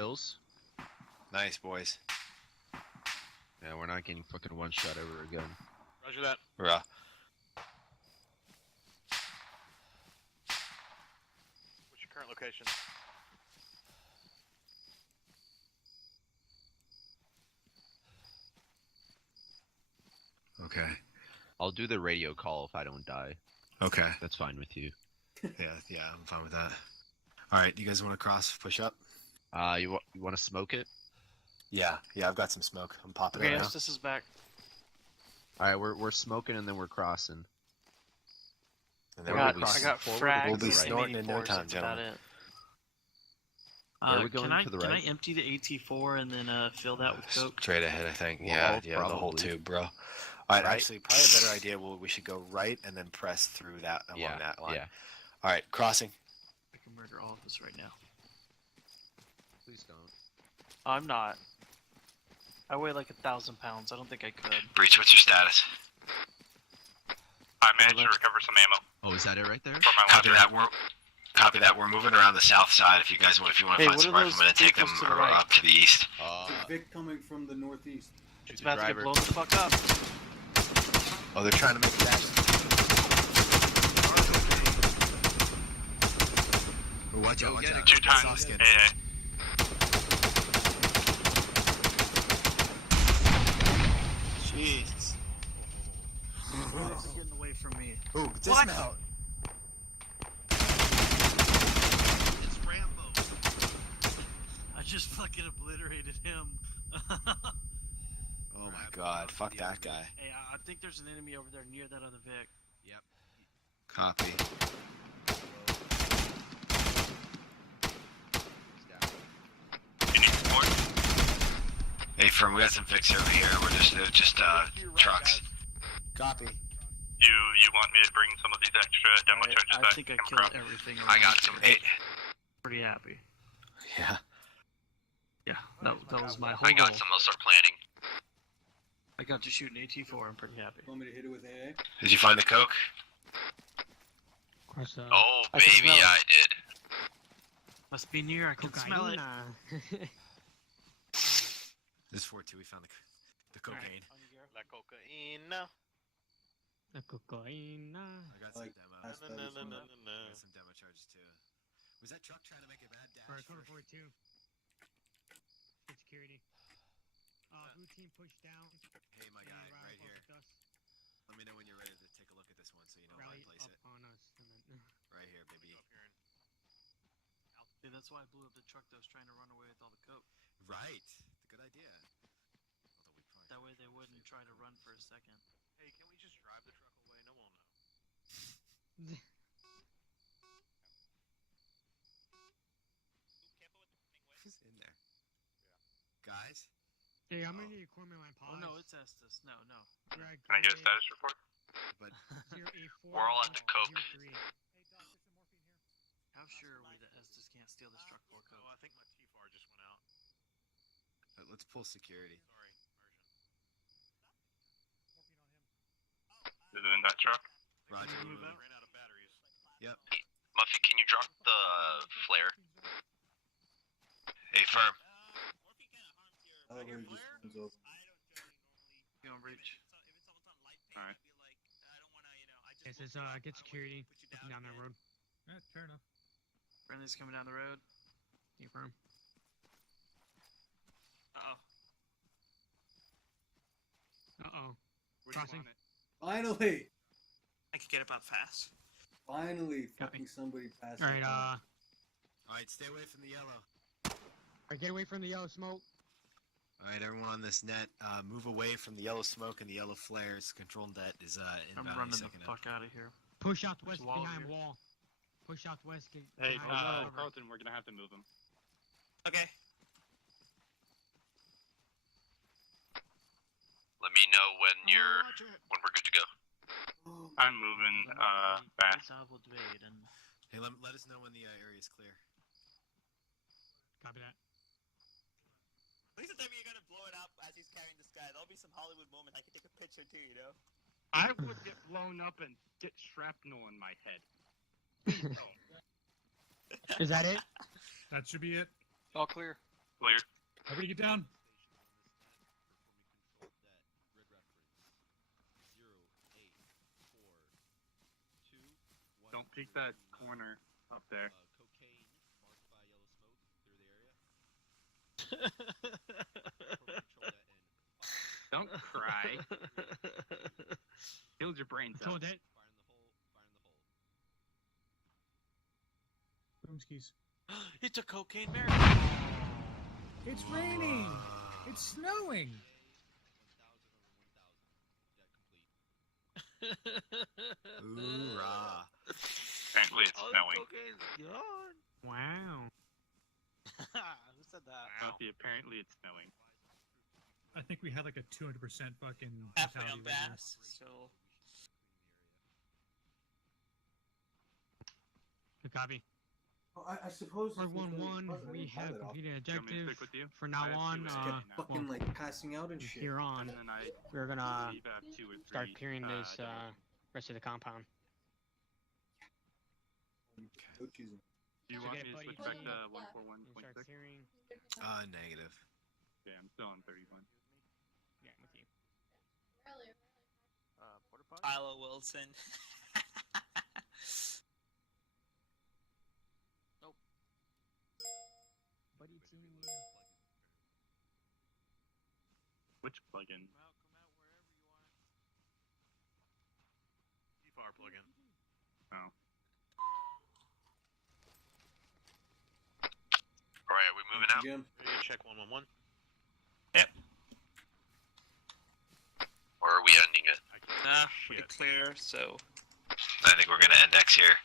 kills. Nice, boys. Yeah, we're not getting fucking one shot ever again. Roger that. Hurrah. What's your current location? Okay. I'll do the radio call if I don't die. Okay. That's fine with you. Yeah, I'm fine with that. All right, you guys want to cross, push up? You want to smoke it? Yeah, I've got some smoke. I'm popping Okay, it now. this is back. All right, we're smoking and then we're crossing. And I then got, we'll be, I got forward, frags we'll be and snorting in no M84s, time, that's about gentlemen. it. Where are we going to the Can right? I empty the AT4 and then fill that with coke? Straight ahead, I think. Well, Yeah, the whole probably. tube, bro. all right, Right? actually, probably a better idea. We should go right and then press through that along that line. Yeah. All right, crossing. I can murder all of us right now. Please don't. I'm not. I weigh like 1,000 pounds. I don't think I could. Breach, what's your status? I managed to recover some ammo Oh, is that it right there? from my Copy weapon. that. Copy that. We're moving around the south side. If you guys want, Hey, find what some are those riflemen and take them vehicles to the right? up to the east. It's a Vic coming from the northeast. It's Shoot the about to get driver. blown the fuck up. Oh, they're trying to make that. Oh, watch out, watch out. 2 times Soft skin. AA. Jeez. Getting away from me. Ooh, dismount. It's Rambo. I just fucking obliterated him. Oh my god, fuck that guy. Hey, I think there's an enemy over there near that other Vic. Yep. Copy. You need support? Hey, firm, we got some fix over here. We're just trucks. Copy. You want me to bring some of these extra demo charges I back? think I Come killed across? everything. I got some. Hey, Pretty happy. Yeah. Yeah, that was my whole I got goal. some. I'll start planning. I got to shoot an AT4. I'm pretty happy. Want me to hit it with AA? Did you find the coke? Cross, Oh, I can baby, smell it. I did. Must be near. I can smell it. This is 4-2, we found the cocaine. La cocaína. La cocaína. I got some Like, demo. that's I better than got some demo charges too. Was that truck trying to make a bad dash? Alright, code 42. Good security. Blue team push down. Hey, my guy, right here. Let me know when you're ready to take a look at this one so you know where I Rally place up it. on us. And then, Right here, baby. Dude, that's why I blew up the truck that was trying to run away with all the coke. Right. Good idea. Although we probably That way they wouldn't try to run for a second. Hey, can we just drive the truck away? No one will know. Who's in there? Guys? hey, I'm gonna need a corpsman line Oh pause. no, it's Estes. No. Can I get a status report? But 084. We're all at the coke. 03. How sure are we that Estes can't steal this truck for coke? Oh, I think my T-FAR just went out. let's pull security. Sorry, Is it in that truck? Roger. Can you move out? ran out of batteries. Yep. Muffy, can you drop the flare? Hey, firm. Elevator just comes over. You on breach? Alright. It says, get security. Looking down that road. Fair enough. Friendly's coming down the road. Confirm. Uh-oh. Uh-oh. Crossing. Finally! I could get about fast. Finally, Got me. fucking somebody passed. Alright, Alright, stay away from the yellow. alright, get away from the yellow smoke. Alright, everyone on this net, move away from the yellow smoke and the yellow flares. Control net is I'm inbound running any the second now. fuck out of here. Push out west There's a wall behind here. wall. Push out west. Hey, behind cover. Carlton, we're gonna have to move him. Okay. Let me know when we're good to go. I'm moving fast. Hey, let us know when the area is clear. Copy that. Please don't tell me you're gonna blow it up as he's carrying this guy. That'll be some Hollywood moment. I can take a picture too, you know? I would get blown up and get shrapnel in my head. Is that it? That should be it. All clear. Clear. Everybody get down. Don't peek that corner up there. Don't cry. Killed your brain cells. Told it. Boomskis. It's a cocaine marathon. It's raining. It's snowing. Hoorah. Apparently it's snowing. Cocaine's gone. Wow. Who said that? Apparently it's snowing. I think we had like a 200% fucking Halfway fatality on rate there. Bass, so Good copy. Oh, I suppose. For if there's no 1-1, buzzer, we I'll have it off. completed Do you want me to objective. stick with you? For now I have on, two Just at get now. fucking like passing out and shit. here on, And then I we're gonna believe I have 2 or 3. start clearing this down. rest of the compound. Go choosing. Do you So want get me to buddy switch back buddy. to We start 141.6? clearing. Negative. Yeah, I'm still on 31. Yeah, with you. Porta potty? Philo Wilson. Buddy team. Which plugin? Come out wherever you want. Far plug-in. Oh. Alright, are we moving out? Jim. Ready to check 111? Or are we ending it? Nah, pretty clear, so I think we're gonna index here.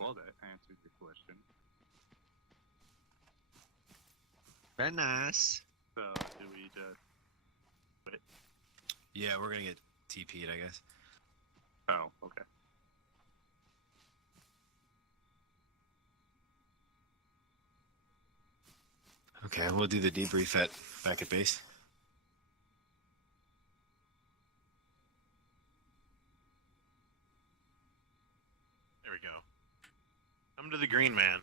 Well, that answers your question. Very nice. So, do we just quit? Yeah, we're gonna get TP'd, I guess. Oh, okay. Okay, we'll do the debrief back at base. There we go. Come to the green man.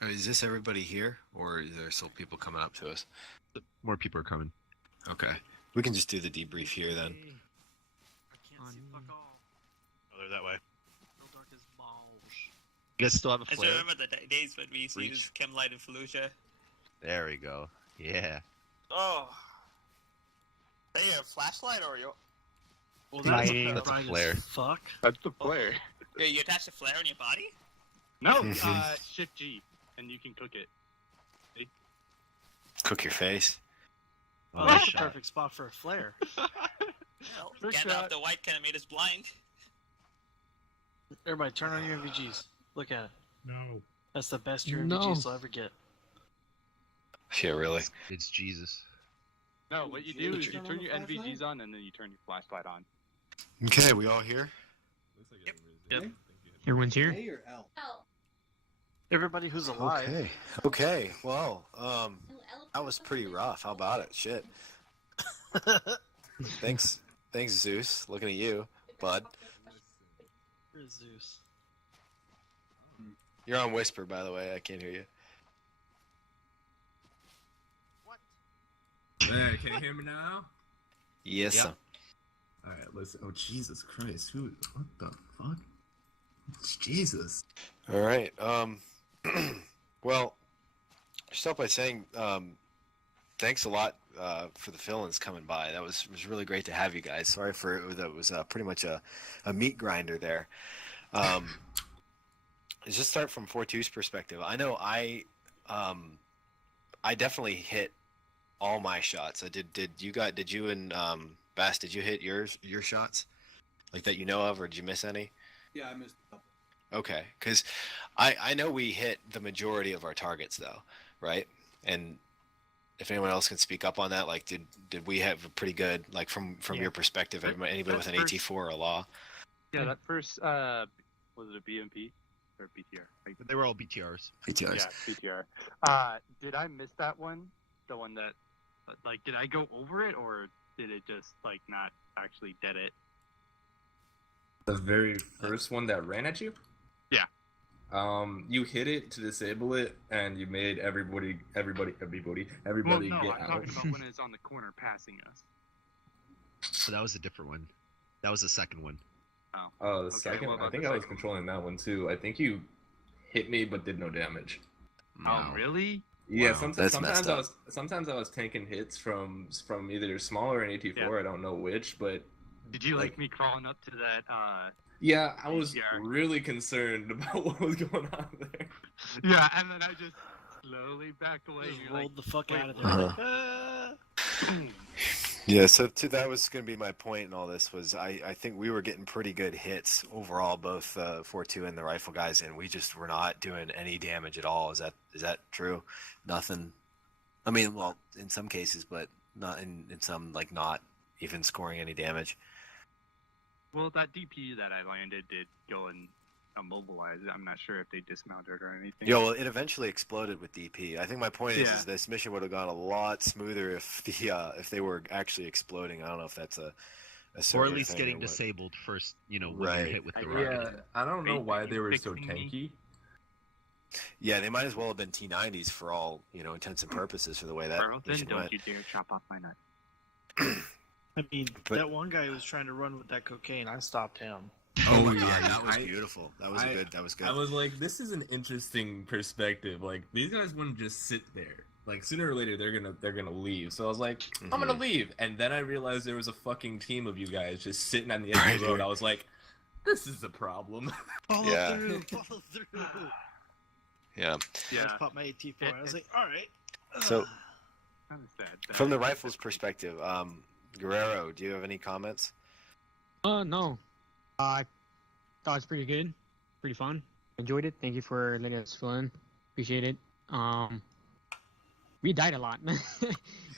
Is this everybody here, or is there still people coming up to us? More people are coming. Okay, we can just do the debrief here then. I can't see fuck all. Oh, they're that way. Real dark as balls. You guys still have a I still flare? remember the days when we used to Reach. use chem light in Fallujah. There we go. Yeah. Oh. Are you a flashlight or you? Well, Lighting. That's a bright as flare. Fuck. That's the flare. Yeah, you attach a flare on your body? No, Shift G, and you can cook it. Cook your face. Oh, Oh, that's the shot. perfect spot for a flare. Well, First Gandalf shot. the White kind of made us blind. Everybody, turn on your NVGs. Look at it. No. That's the best your No. NVGs will ever get. Yeah, really. It's Jesus. No, what you do is you Turn turn on your the flashlight? NVGs on, and then you turn your flashlight on. Okay, we all here? Yep. Everyone's here. A or L? Everybody who's alive. Okay. Okay. Well, that was pretty rough. How about it? Shit. Thanks, Zeus. Looking at you, bud. Where's Zeus? You're on whisper, by the way. I can't hear you. Hey, can you hear me now? Yes. Yep. sir. All right, listen. Oh, Jesus Christ! Who? What the fuck? It's Jesus. All right. Well, start by saying thanks a lot for the fill-ins coming by. That was really great to have you guys. Sorry for that was pretty much a meat grinder there. Let's just start from 4-2's perspective. I know I definitely hit all my shots. Did you and Bass, did you hit your shots like that you know of, or did you miss any? Yeah, I missed a couple. Okay, because I know we hit the majority of our targets though, right? And if anyone else can speak up on that, like did we have a pretty good, like from Yeah. your perspective, anybody with an That's AT4 or a law? Yeah, that first Was it a BMP or BTR? They were all BTRs. PTRs. Yeah, BTR. Did I miss that one? The one that, like, did I go over it or did it just like not actually dead it? The very first one that ran at you? Yeah. You hit it to disable it, and you made everybody Well, no, get I'm out. talking about when it's on the corner passing us. So that was a different one. That was the second one. Oh, the Okay, second. what I about think the I was second one? controlling that one too. I think you hit me but did no damage. Oh, really? Yeah, Wow, that's sometimes messed up. sometimes I was taking hits from either smaller and AT4. Yeah. I don't know which, but Did you like me crawling up to that? yeah, I was BTR? really concerned about what was going on there. Yeah, and then I just slowly backed away. Just and you're rolled like, the fuck wait, out of there. Uh-huh. Like, ah! Yeah, so that was going to be my point in all this was I think we were getting pretty good hits overall, both 4-2 and the rifle guys, and we just were not doing any damage at all. Is that true? Nothing. I mean, well, in some cases, but not in some, like, not even scoring any damage. Well, that DP that I landed did go and immobilize it. I'm not sure if they dismounted or anything. Yeah, well, it eventually exploded with DP. I think my point Yeah. is this mission would have gone a lot smoother if they were actually exploding. I don't know if that's a Or server at least thing getting or what. disabled first, when you're Right. hit with the Yeah. rocket. Yeah, I don't know why they were so Fixing me. tanky. Yeah, they might as well have been T90s for all intents and purposes for the way that Bro, then mission don't went. you dare chop off my nut. I mean, But- that one guy who was trying to run with that cocaine, I stopped him. Oh my yeah, God, that was I- beautiful. That was good. That was good. I was like, this is an interesting perspective. Like, these guys wouldn't just sit there. Like, sooner or later they're gonna leave. So I was like, I'm gonna leave. And then I realized there was a fucking team of you guys just sitting on the edge of the road. I was like, this is a problem. Follow Yeah. through, follow through. Yeah. I just Yeah. popped my AT4. I was like, all right. So Kind of sad. from the rifles perspective, Guerrero, do you have any comments? No. I thought it was pretty good. Pretty fun. Enjoyed it. Thank you for letting us fill in. Appreciate it. We died a lot.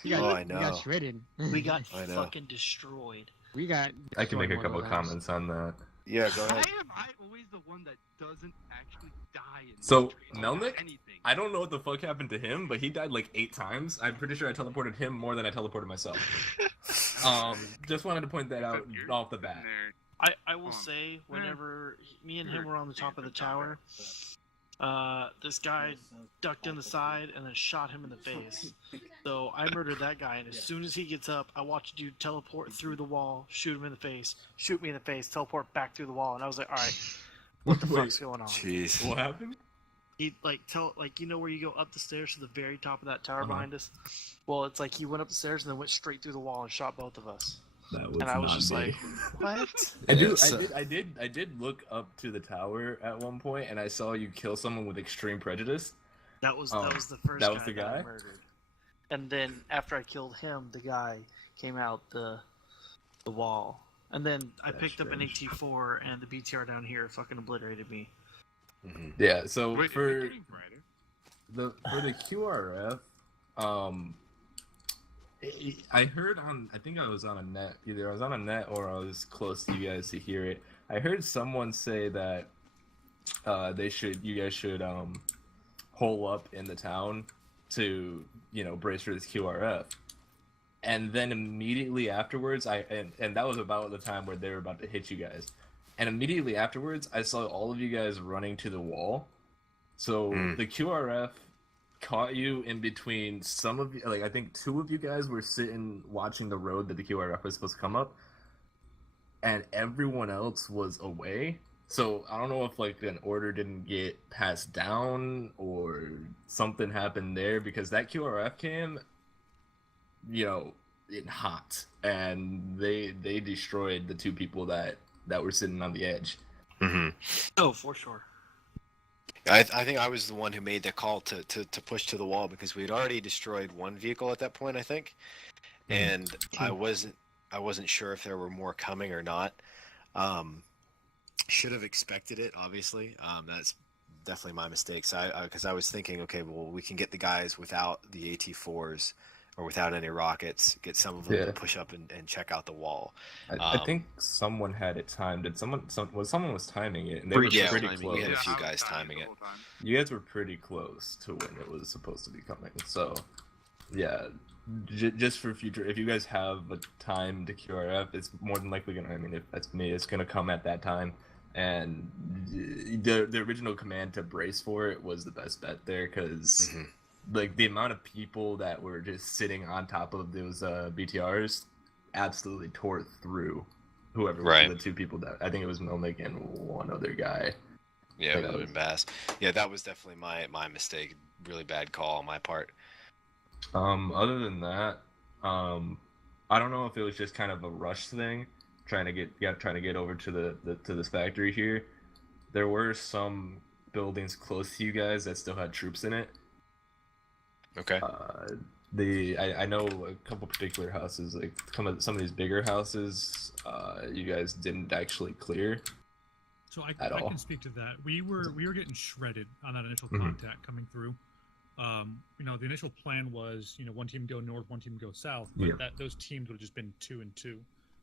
We I know. We got shredded. We got I know. fucking destroyed. We got. I can make a destroyed couple one of those. comments on that. Yeah, go ahead. Why am I always the one that doesn't actually die in So, this training or Melnick, anything? I don't know what the fuck happened to him, but he died like 8 times. I'm pretty sure I teleported him more than I teleported myself. Just wanted to point that out You're off the sitting bat. there. I will say, whenever me and him were on the top of the tower, this guy ducked in the side and then shot him in the face. So I murdered that guy, and as soon as he gets up, I watch a dude teleport through the wall, shoot him in the face, shoot me in the face, teleport back through the wall, and I was like, all right, what the fuck's going on? Jeez. What happened? He where you go up the stairs to the very top of that tower Uh-huh. behind us. Well, it's like he went up the stairs and then went straight through the wall and shot both of us. That was And I was not just me. like, what? I did look up to the tower at one point, and I saw you kill someone with extreme prejudice. That was the first that guy was the that I guy? murdered. And then after I killed him, the guy came out the wall. And then I That's picked up an strange. AT4, and the BTR down here fucking obliterated me. Yeah. So Wait, for it's getting brighter. the QRF, I heard I think I was on a net. Either I was on a net or I was close to you guys to hear it. I heard someone say that you guys should hole up in the town to brace for this QRF. And then immediately afterwards, and that was about the time where they were about to hit you guys. And immediately afterwards, I saw all of you guys running to the wall. So the QRF caught you in between some of you. Like, I think 2 of you guys were sitting watching the road that the QRF was supposed to come up, and everyone else was away. So I don't know if like an order didn't get passed down or something happened there, because that QRF came, in hot, and they destroyed the 2 people that were sitting on the edge. Oh, for sure. I think I was the one who made the call to push to the wall because we had already destroyed 1 vehicle at that point, I think, and I wasn't sure if there were more coming or not. Should have expected it, obviously. That's definitely my mistake. So because I was thinking, okay, well, we can get the guys without the AT4s, or without any rockets, get some of them to push up and check out the wall. I think someone had it timed. Someone was timing it, and they were pretty close. We had a few guys timing it. You guys were pretty close to when it was supposed to be coming. So, yeah, just for future, if you guys have a timed QRF, it's more than likely gonna. I mean, if that's me, it's gonna come at that time. And the original command to brace for it was the best bet there, because like the amount of people that were just sitting on top of those BTRs absolutely tore through whoever was the two people that I think it was Melnick and one other guy. Yeah, it would have been Bass. Yeah, that was definitely my mistake. Really bad call on my part. Other than that, I don't know if it was just kind of a rush thing. Trying to get over to this factory here. There were some buildings close to you guys that still had troops in it. Okay. I know a couple particular houses, like some of these bigger houses, you guys didn't actually clear. So I can speak to that. We were getting shredded on that initial contact coming through. The initial plan was, one team go north, one team go south, but those teams would have just been 2 and 2.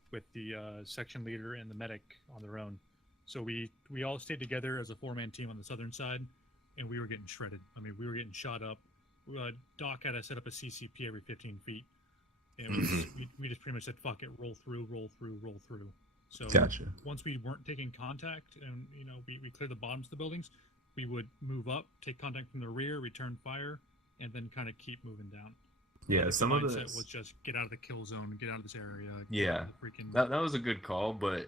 With the section leader and the medic on their own. So we all stayed together as a 4-man team on the southern side, and we were getting shredded. I mean, we were getting shot up. Doc had to set up a CCP every 15 feet. And we just pretty much said, fuck it, roll through. So once we weren't taking contact and, we cleared the bottoms of the buildings, we would move up, take contact from the rear, return fire, and then kind of keep moving down. Yeah, some of mindset was just get out of the kill zone, get out of this area. Yeah, that was a good call, but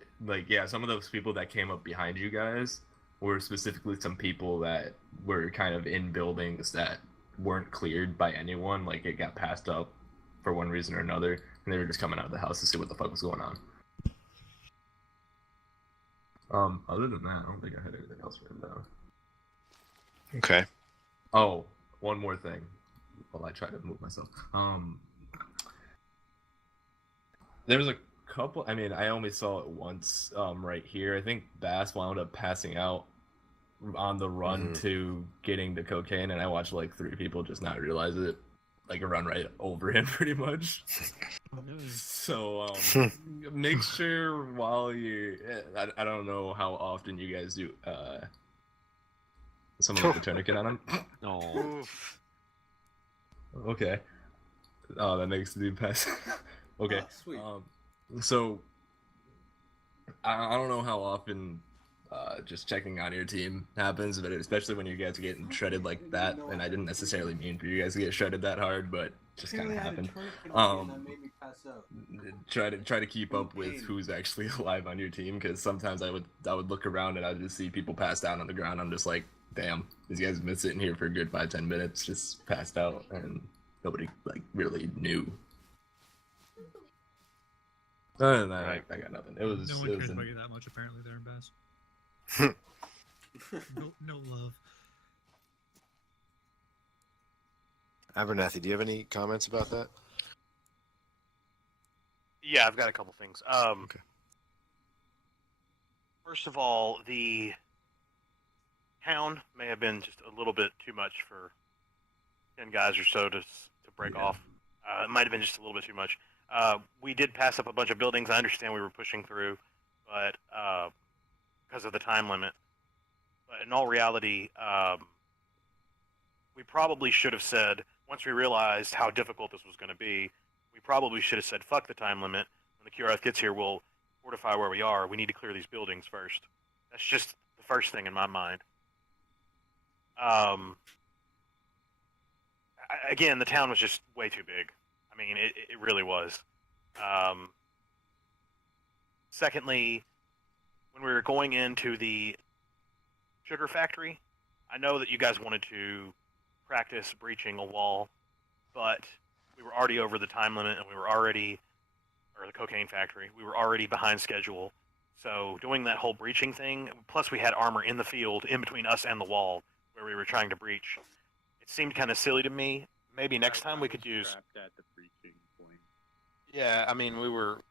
some of those people that came up behind you guys were specifically some people that were kind of in buildings that weren't cleared by anyone. Like it got passed up for one reason or another, and they were just coming out of the house to see what the fuck was going on. Other than that, I don't think I had anything else written down. Okay. Oh, one more thing. While I try to move myself. There was a couple. I mean, I only saw it once. Right here, I think Bass wound up passing out on the run to getting the cocaine, and I watched like 3 people just not realize it, like run right over him, pretty much. So make sure while you. I don't know how often you guys do. Someone with the tourniquet on him. No. Okay. Oh, that makes the dude pass. Okay. Oh, sweet. So I don't know how often just checking on your team happens, but especially when you guys are getting shredded like that, and I didn't necessarily mean for you guys to get shredded that hard, but it just kind of happened. Try to keep up with who's actually alive on your team, because sometimes I would look around and I'd just see people pass down on the ground. I'm just like, damn, these guys have been sitting here for a good 5-10 minutes, just passed out, and nobody really knew. Other than that, I got nothing. No one cares about you that much, apparently, there in Bass. no love. Abernathy, do you have any comments about that? Yeah, I've got a couple things. Okay. First of all, the town may have been just a little bit too much for 10 guys or so to break off. It might have been just a little bit too much. We did pass up a bunch of buildings. I understand we were pushing through, but because of the time limit. But in all reality, we probably should have said, once we realized how difficult this was going to be, we probably should have said, fuck the time limit. When the QRF gets here, we'll fortify where we are. We need to clear these buildings first. That's just the first thing in my mind. Again, the town was just way too big. I mean, it really was. Secondly, when we were going into the sugar factory, I know that you guys wanted to practice breaching a wall, but we were already over the time limit, and or the cocaine factory, we were already behind schedule. So doing that whole breaching thing, plus we had armor in the field in between us and the wall where we were trying to breach. It seemed kind of silly to me. Maybe next time we could use. At the breaching point. Yeah, I mean we were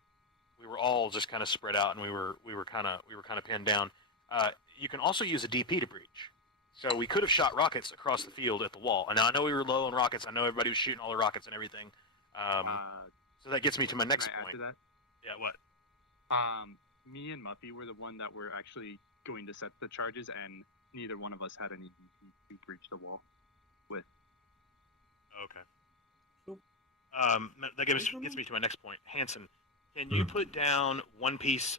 all just kind of spread out, and we were kind of pinned down. You can also use a DP to breach. So we could have shot rockets across the field at the wall. And now I know we were low on rockets. I know everybody was shooting all the rockets and everything. So that gets me to my next Can I add point. to that? Yeah, what? Me and Muffy were the one that were actually going to set the charges, and neither one of us had any to breach the wall with. Okay. That gets me to my next point. Hanson, can you put down one piece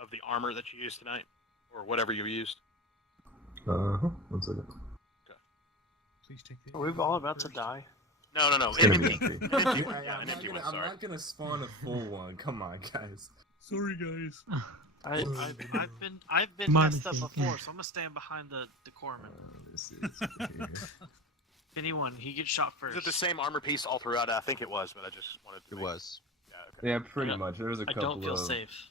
of the armor that you used tonight, or whatever you used? 1 second. Okay. Please take the. Are we all about to die? No. It's gonna be Empty. empty. An empty one. Yeah, an I'm empty not one. gonna- Sorry. I'm not gonna spawn a full one. Come on, guys. Sorry, guys. I've been My messed up mistake. before, so I'm gonna stand behind the corpsman. This is If anyone, he gets shot first. Is it the same armor piece all throughout? I think it was, but I just wanted to. It was. Yeah. Okay. yeah, pretty I don't- much. There was a I couple don't feel of. safe.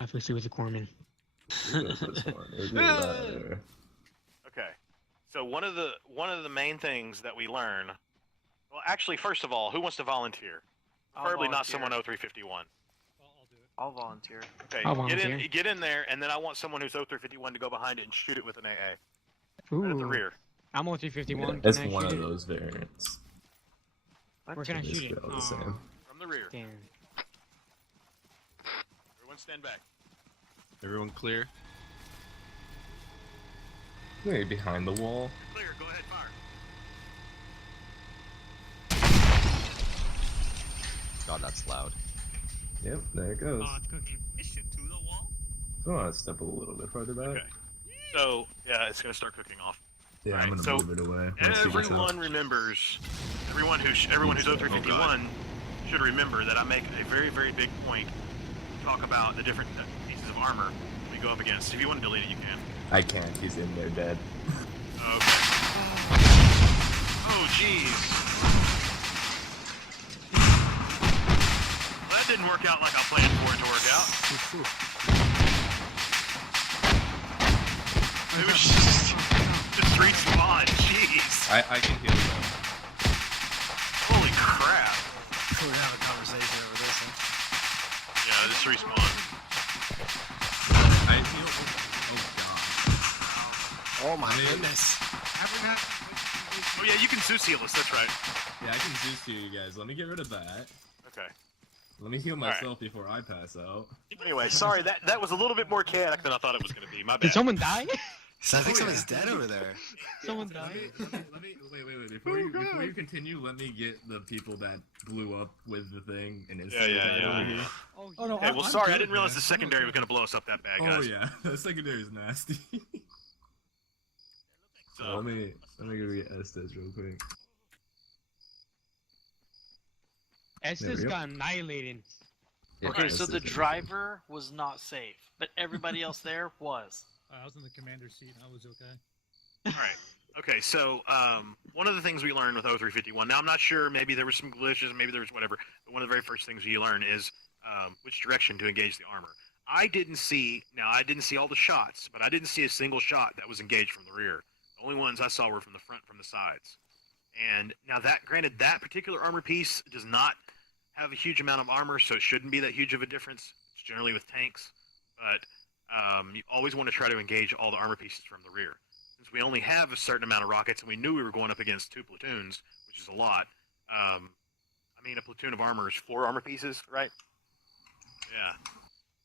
I feel with the corpsman. This one. There's a ladder. Okay. So one of the main things that we learn. Well, actually, first of all, who wants to volunteer? Preferably not someone 0351. I'll volunteer. Okay. I'll Get volunteer. in there, and then I want someone who's 0351 to go behind it and shoot it with an AA. Ooh. Right at the rear. I'm on 351. That's Can I one shoot of it? those variants. Where can I They shoot it? feel the same. From the rear. Damn. Everyone stand back. Everyone clear? Maybe behind the wall. Clear. Go ahead, fire. God, that's loud. Yep, there it goes. Oh, it's cooking. It shoot through the wall. I want to step a little bit farther back. Okay. So yeah, it's gonna start cooking off. Yeah, Alright, I'm gonna so move it away. Once it gets Everyone up. remembers. Everyone who's 0351 should remember that I make a very, very big point to talk about the different pieces of armor we go up against. If you want to delete it, you can. I can't. He's in there dead. Okay. Oh, jeez. Well, that didn't work out like I planned for it to work out. It was just respawn. Jeez. I can heal them. Holy crap. We're gonna have a conversation over this one. Yeah, this respawn. I heal. Oh god. Oh my goodness. Oh yeah, you can Zeus heal us. That's right. Yeah, I can Zeus heal you guys. Let me get rid of that. Okay. Let me heal right. myself before I pass out. Anyway, sorry, that was a little bit more chaotic than I thought it was going to be. My bad. Did someone die? So I think someone's dead over there. Someone died. Let me wait. Before you continue, let me get the people that blew up with the thing and instantly died over here. Oh no. Okay, well, sorry, I didn't realize the secondary was going to blow us up that bad, guys. Oh yeah, the secondary is nasty. So, let me go get Estes real quick. Estes we go. got annihilated. Yeah, Okay, so Estes the got driver was not safe, but everybody else there was. I was in the commander's seat and I was okay. all right. Okay, so one of the things we learned with 0351, now I'm not sure, maybe there were some glitches, maybe there was whatever, but one of the very first things you learn is which direction to engage the armor. I didn't see all the shots, but I didn't see a single shot that was engaged from the rear. The only ones I saw were from the front, from the sides. And now that, granted, that particular armor piece does not have a huge amount of armor, so it shouldn't be that huge of a difference. It's generally with tanks, but you always want to try to engage all the armor pieces from the rear. Since we only have a certain amount of rockets, and we knew we were going up against 2 platoons, which is a lot. I mean, a platoon of armor is 4 armor pieces, right? Yeah.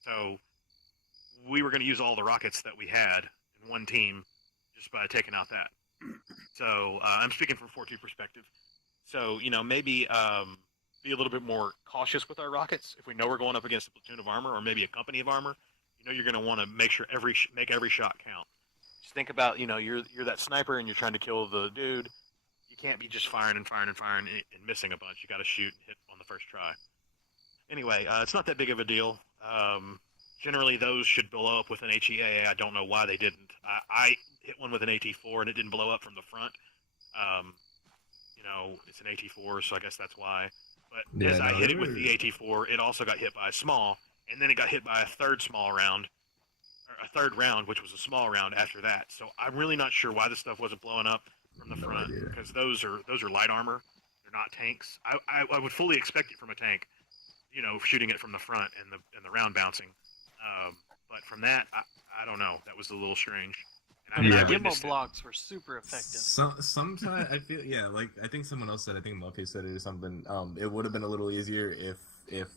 So we were going to use all the rockets that we had in one team just by taking out that. So I'm speaking from 4-2 perspective. So, maybe be a little bit more cautious with our rockets. If we know we're going up against a platoon of armor or maybe a company of armor, you're going to want to make sure make every shot count. Just think about, you're that sniper and you're trying to kill the dude. You can't be just firing and missing a bunch. You got to shoot and hit on the first try. Anyway, it's not that big of a deal. Generally, those should blow up with an HEA. I don't know why they didn't. I hit one with an AT4 and it didn't blow up from the front. It's an AT4, so I guess that's why. But as I hit it with the AT4, it also got hit by a small, and then it got hit by a third round, which was a small round after that. So I'm really not sure why this stuff wasn't blowing up from the front, because those are light armor. They're not tanks. I would fully expect it from a tank, shooting it from the front and the round bouncing. But from that, I don't know. That was a little strange. And Yeah. I Gimmo witnessed it. blocks were super effective. Sometimes I feel like I think someone else said, I think Muffy said it or something. It would have been a little easier if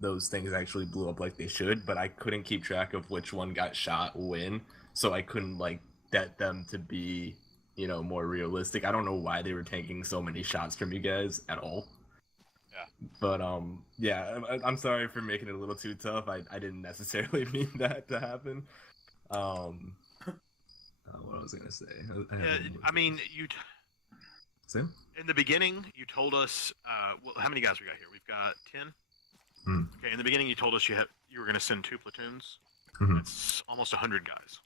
those things actually blew up like they should, but I couldn't keep track of which one got shot when, so I couldn't like get them to be, you know, more realistic. I don't know why they were taking so many shots from you guys at all. Yeah. But yeah, I'm sorry for making it a little too tough. I didn't necessarily mean that to happen. What was I gonna say? I mean, Sam? in the beginning, you told us. Well, how many guys we got here? We've got 10. Okay. In the beginning, you told us you were going to send 2 platoons. That's almost 100 guys.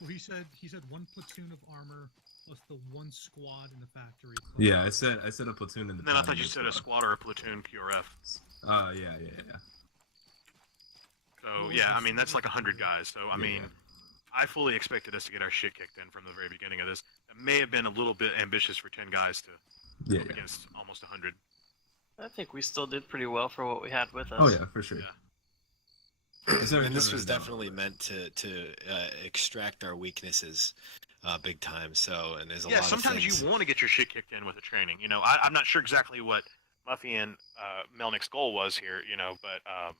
Well, he said 1 platoon of armor plus the 1 squad in the factory. Yeah, I said a platoon in the. And then I thought you said a squad or a platoon QRF. Yeah. So yeah, I mean that's like 100 guys. So I mean, I fully expected us to get our shit kicked in from the very beginning of this. That may have been a little bit ambitious for 10 guys to go against almost 100. I think we still did pretty well for what we had with us. Oh yeah, for sure. Yeah. And this was definitely meant to extract our weaknesses big time. So, and there's a lot of sometimes things. you want to get your shit kicked in with a training. You know, I'm not sure exactly what Muffy and Melnick's goal was here. You know, but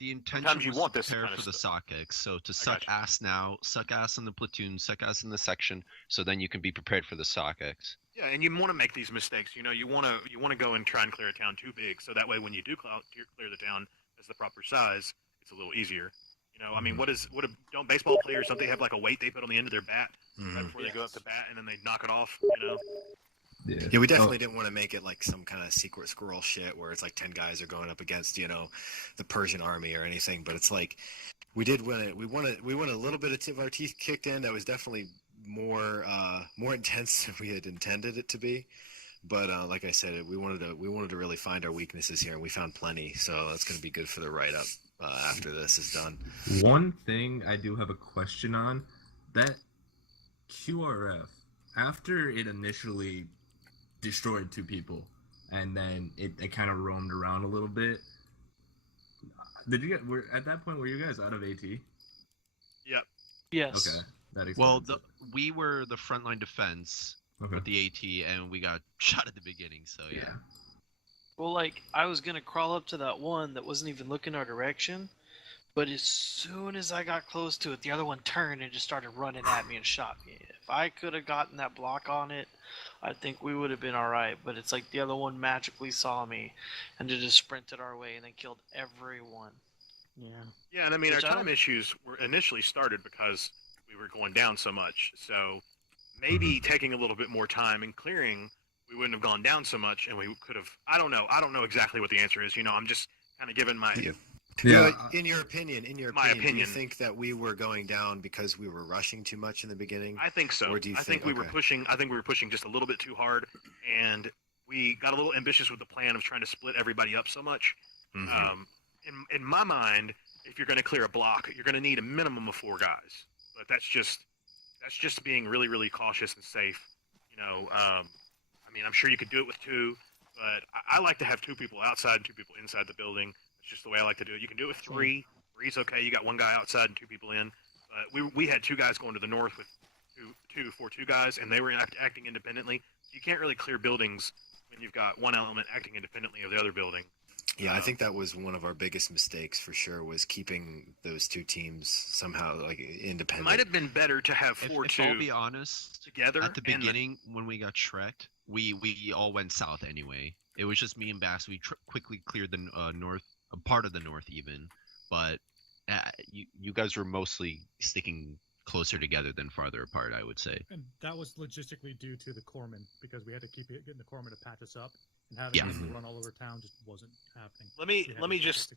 the intention sometimes you was want to this prepare kind of for the stuff. SOCX, so to suck ass now, suck ass in the platoon, suck ass in the section, so then you can be prepared for the SOCX. Yeah, and you want to make these mistakes. You know, you want to go and try and clear a town too big, so that way when you do clear the town as the proper size, it's a little easier. You know, I mean, don't baseball players, don't they have like a weight they put on the end of their bat right before they go up to bat, and then they knock it off? You know. Yeah, we definitely didn't want to make it like some kind of secret squirrel shit where it's like 10 guys are going up against, you know, the Persian army or anything. But it's like we did win it. We won a little bit of our teeth kicked in. That was definitely more intense than we had intended it to be. But like I said, we wanted to really find our weaknesses here, and we found plenty. So that's going to be good for the write up after this is done. One thing I do have a question on, that QRF, after it initially destroyed 2 people, and then it kind of roamed around a little bit. Did you at that point, were you guys out of AT? Yep. Yes. Okay. That explains Well, it. we were the frontline defense with the AT, and we got shot at the beginning, so yeah. Well, like, I was gonna crawl up to that one that wasn't even looking our direction, but as soon as I got close to it, the other one turned and just started running at me and shot me. If I could have gotten that block on it, I think we would have been alright, but it's like the other one magically saw me and it just sprinted our way and then killed everyone. Yeah. Yeah, and I mean, Which our time issues were initially started because we were going down so much. So maybe taking a little bit more time and clearing, we wouldn't have gone down so much, and we could have. I don't know exactly what the answer is. You know, I'm just kind of giving my. Yeah. In your opinion, do you opinion. think that we were going down because we were rushing too much in the beginning? I think so. Or do you I think we were pushing. I think we were pushing just a little bit too hard, and we got a little ambitious with the plan of trying to split everybody up so much. In my mind, if you're going to clear a block, you're going to need a minimum of 4 guys. But that's just being really, really cautious and safe. You know, I mean, I'm sure you could do it with 2, but I like to have 2 people outside and 2 people inside the building. It's just the way I like to do it. You can do it with 3. 3's okay. You got 1 guy outside and 2 people in. But we had 2 guys going to the north with 2 guys, and they were acting independently. You can't really clear buildings when you've got one element acting independently of the other building. Yeah, I think that was one of our biggest mistakes for sure, was keeping those 2 teams somehow like independent. It might have been better to have 4-2. If I'll be honest, together at the beginning when we got Shrek'd, we all went south anyway. It was just me and Bass. We quickly cleared the north, a part of the north even, but you guys were mostly sticking closer together than farther apart, I would say. And that was logistically due to the corpsman, because we had to keep getting the corpsman to patch us up, and having them to run all over town just wasn't happening. Let me just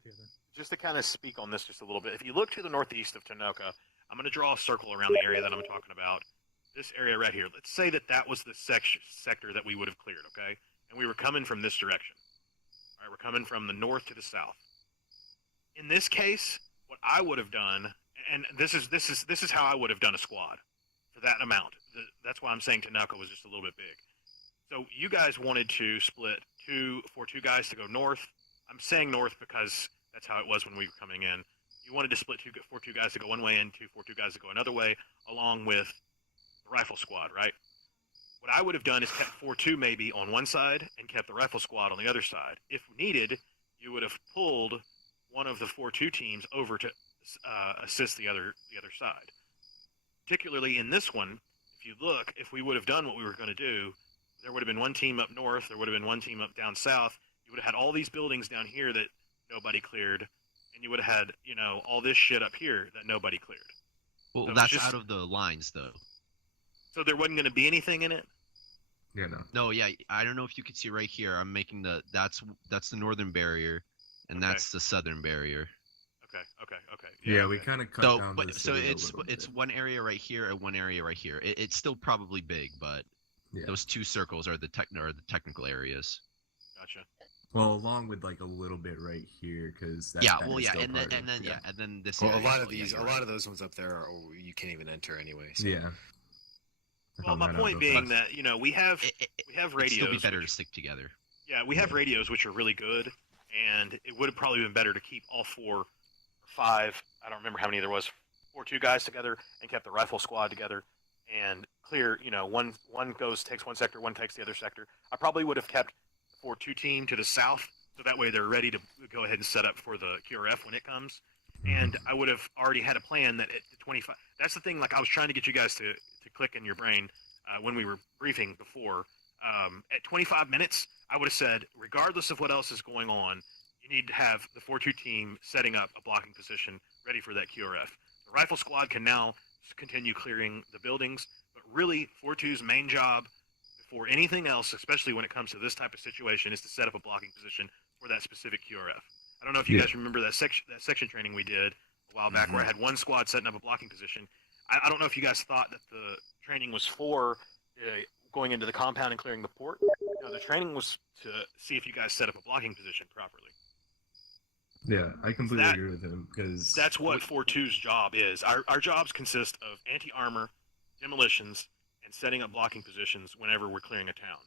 to kind of speak on this just a little bit. If you look to the northeast of Tanoka, I'm going to draw a circle around the area that I'm talking about. This area right here. Let's say that was the sector that we would have cleared, okay? And we were coming from this direction. All right, we're coming from the north to the south. In this case, what I would have done, and this is how I would have done a squad for that amount. That's why I'm saying Tanoka was just a little bit big. So you guys wanted to split 2 guys to go north. I'm saying north because that's how it was when we were coming in. You you wanted to split 4-2 guys to go one way and 4-2 guys to go another way, along with the rifle squad, right? What I would have done is kept 4-2 maybe on one side and kept the rifle squad on the other side. If needed, you would have pulled one of the 4-2 teams over to assist the other side. Particularly in this one, if you look, if we would have done what we were going to do, there would have been one team up north, there would have been one team up down south. You would have had all these buildings down here that nobody cleared, and you would have had, you know, all this shit up here that nobody cleared. Well, So that's just- out of the lines, though. So there wasn't going to be anything in it? Yeah, no. No, yeah, I don't know if you can see right here. I'm making that's the northern barrier, and Okay. that's the southern barrier. Okay. Yeah, we kind of cut So, down. but the so city a it's little bit. one area right here and one area right here. It's still probably big, but Yeah. those two circles are the technical areas. Gotcha. Well, along with like a little bit right here, because Yeah, well, yeah, and then this. Well, a area lot as of well, yeah, these, you're a right. lot of those ones up there are you can't even enter anyway. So. Yeah. Well, my point being that, you know, we have It'd radios. still be better which- to stick together. Yeah, we have radios which are really good, and it would have probably been better to keep all 4 or 5, I don't remember how many there was, 4-2 guys together, and kept the rifle squad together, and clear, you know, one takes one sector, one takes the other sector. I probably would have kept the 4-2 team to the south, so that way they're ready to go ahead and set up for the QRF when it comes. And I would have already had a plan that at 25, that's the thing, like I was trying to get you guys to click in your brain when we were briefing before. At 25 minutes, I would have said, regardless of what else is going on, you need to have the 4-2 team setting up a blocking position ready for that QRF. The rifle squad can now continue clearing the buildings, but really 4-2's main job before anything else, especially when it comes to this type of situation, is to set up a blocking position for that specific QRF. I don't know if you guys remember that section training we did a while back where I had one squad setting up a blocking position. I don't know if you guys thought that the training was for going into the compound and clearing the port. No, the training was to see if you guys set up a blocking position properly. Yeah, I completely agree with him because That's what 4-2's job is. Our jobs consist of anti-armor, demolitions, and setting up blocking positions whenever we're clearing a town.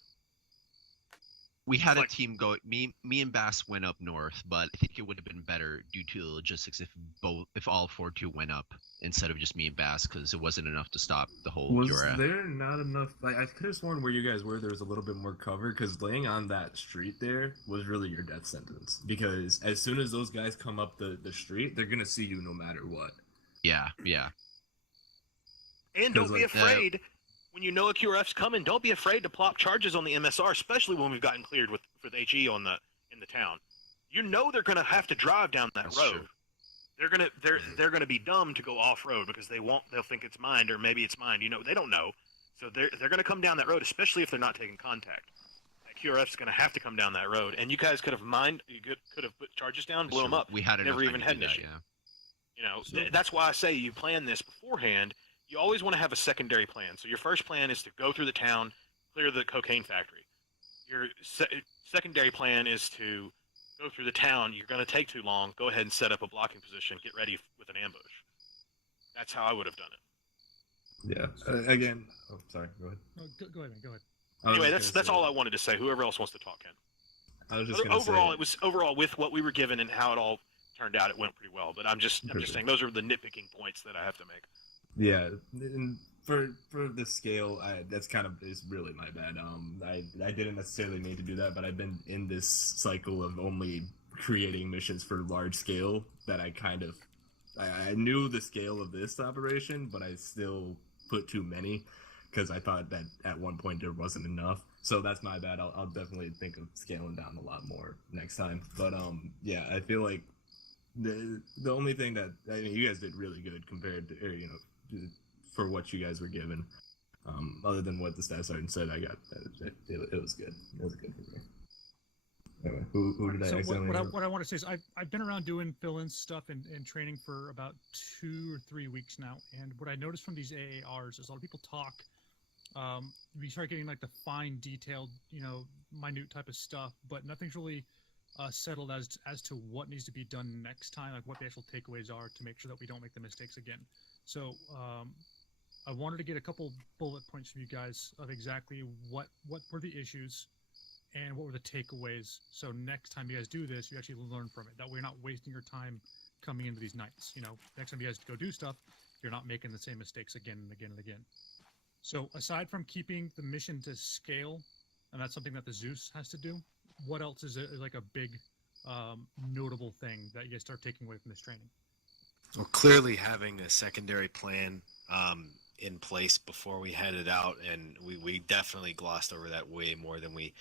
We had a team go. Me and Bass went up north, but I think it would have been better due to the logistics if all 4-2 went up instead of just me and Bass, because it wasn't enough to stop the whole. Was QRF. there not enough? Like, I could have sworn where you guys were, there was a little bit more cover, because laying on that street there was really your death sentence. Because as soon as those guys come up the street, they're gonna see you no matter what. Yeah. And don't be afraid. When you know a QRF's coming, don't be afraid to plop charges on the MSR, especially when we've gotten cleared with HE in the town. You know they're gonna have to drive down that road. True. They're gonna be dumb to go off road because they'll think it's mined, or maybe it's mined. You know, they don't know. So they're gonna come down that road, especially if they're not taking contact. That QRF's gonna have to come down that road, and you guys could have mined. You could have put charges down, blew them up. We had never enough even time had to an do issue. that, You know, that's why I say you plan this beforehand. You always want to have a secondary plan. So your first plan is to go through the town, clear the cocaine factory. Your secondary plan is to go through the town. You're going to take too long. Go ahead and set up a blocking position. Get ready with an ambush. That's how I would have done it. Yeah. Again. Oh, sorry. Go ahead. No, go ahead, man. Go ahead. Anyway, that's all I wanted to say. Whoever else wants to talk, Ken. I was just overall with what we were given and how it all turned out, it went pretty well. But I'm just saying those are the nitpicking points that I have to make. Yeah, and for the scale, that's kind of is really my bad. I didn't necessarily need to do that, but I've been in this cycle of only creating missions for large scale that I knew the scale of this operation, but I still put too many because I thought that at one point there wasn't enough. So that's my bad. I'll definitely think of scaling down a lot more next time. But yeah, I feel like the only thing that you guys did really good compared to for what you guys were given. Other than what the staff sergeant said, I got it was good. It was good for me. Anyway, who did I accidentally? What I want to say is I've been around doing fill-in stuff and training for about 2 or 3 weeks now, and what I noticed from these AARs is a lot of people talk. We start getting like the fine, detailed, minute type of stuff, but nothing's really settled as to what needs to be done next time, like what the actual takeaways are to make sure that we don't make the mistakes again. So I wanted to get a couple bullet points from you guys of exactly what were the issues and what were the takeaways. So next time you guys do this, you actually learn from it. That way you're not wasting your time coming into these nights. Next time you guys go do stuff, you're not making the same mistakes again and again and again. So aside from keeping the mission to scale, and that's something that the Zues has to do, what else is like a big notable thing that you guys start taking away from this training? Well, clearly having a secondary plan in place before we headed out, and we definitely glossed over that way more than we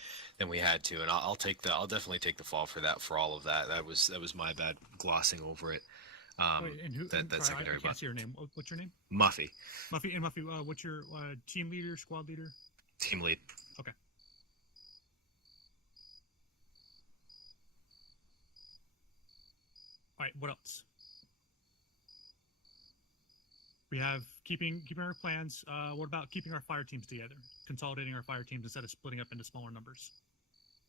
had to, and I'll definitely take the fall for all of that. That was my bad glossing over it. Secondary. I can't see your name. What's your name? Muffy. Muffy, what's your team leader, squad leader? Team lead. Okay. All right. What else? We have keeping our plans. What about keeping our fire teams together? Consolidating our fire teams instead of splitting up into smaller numbers.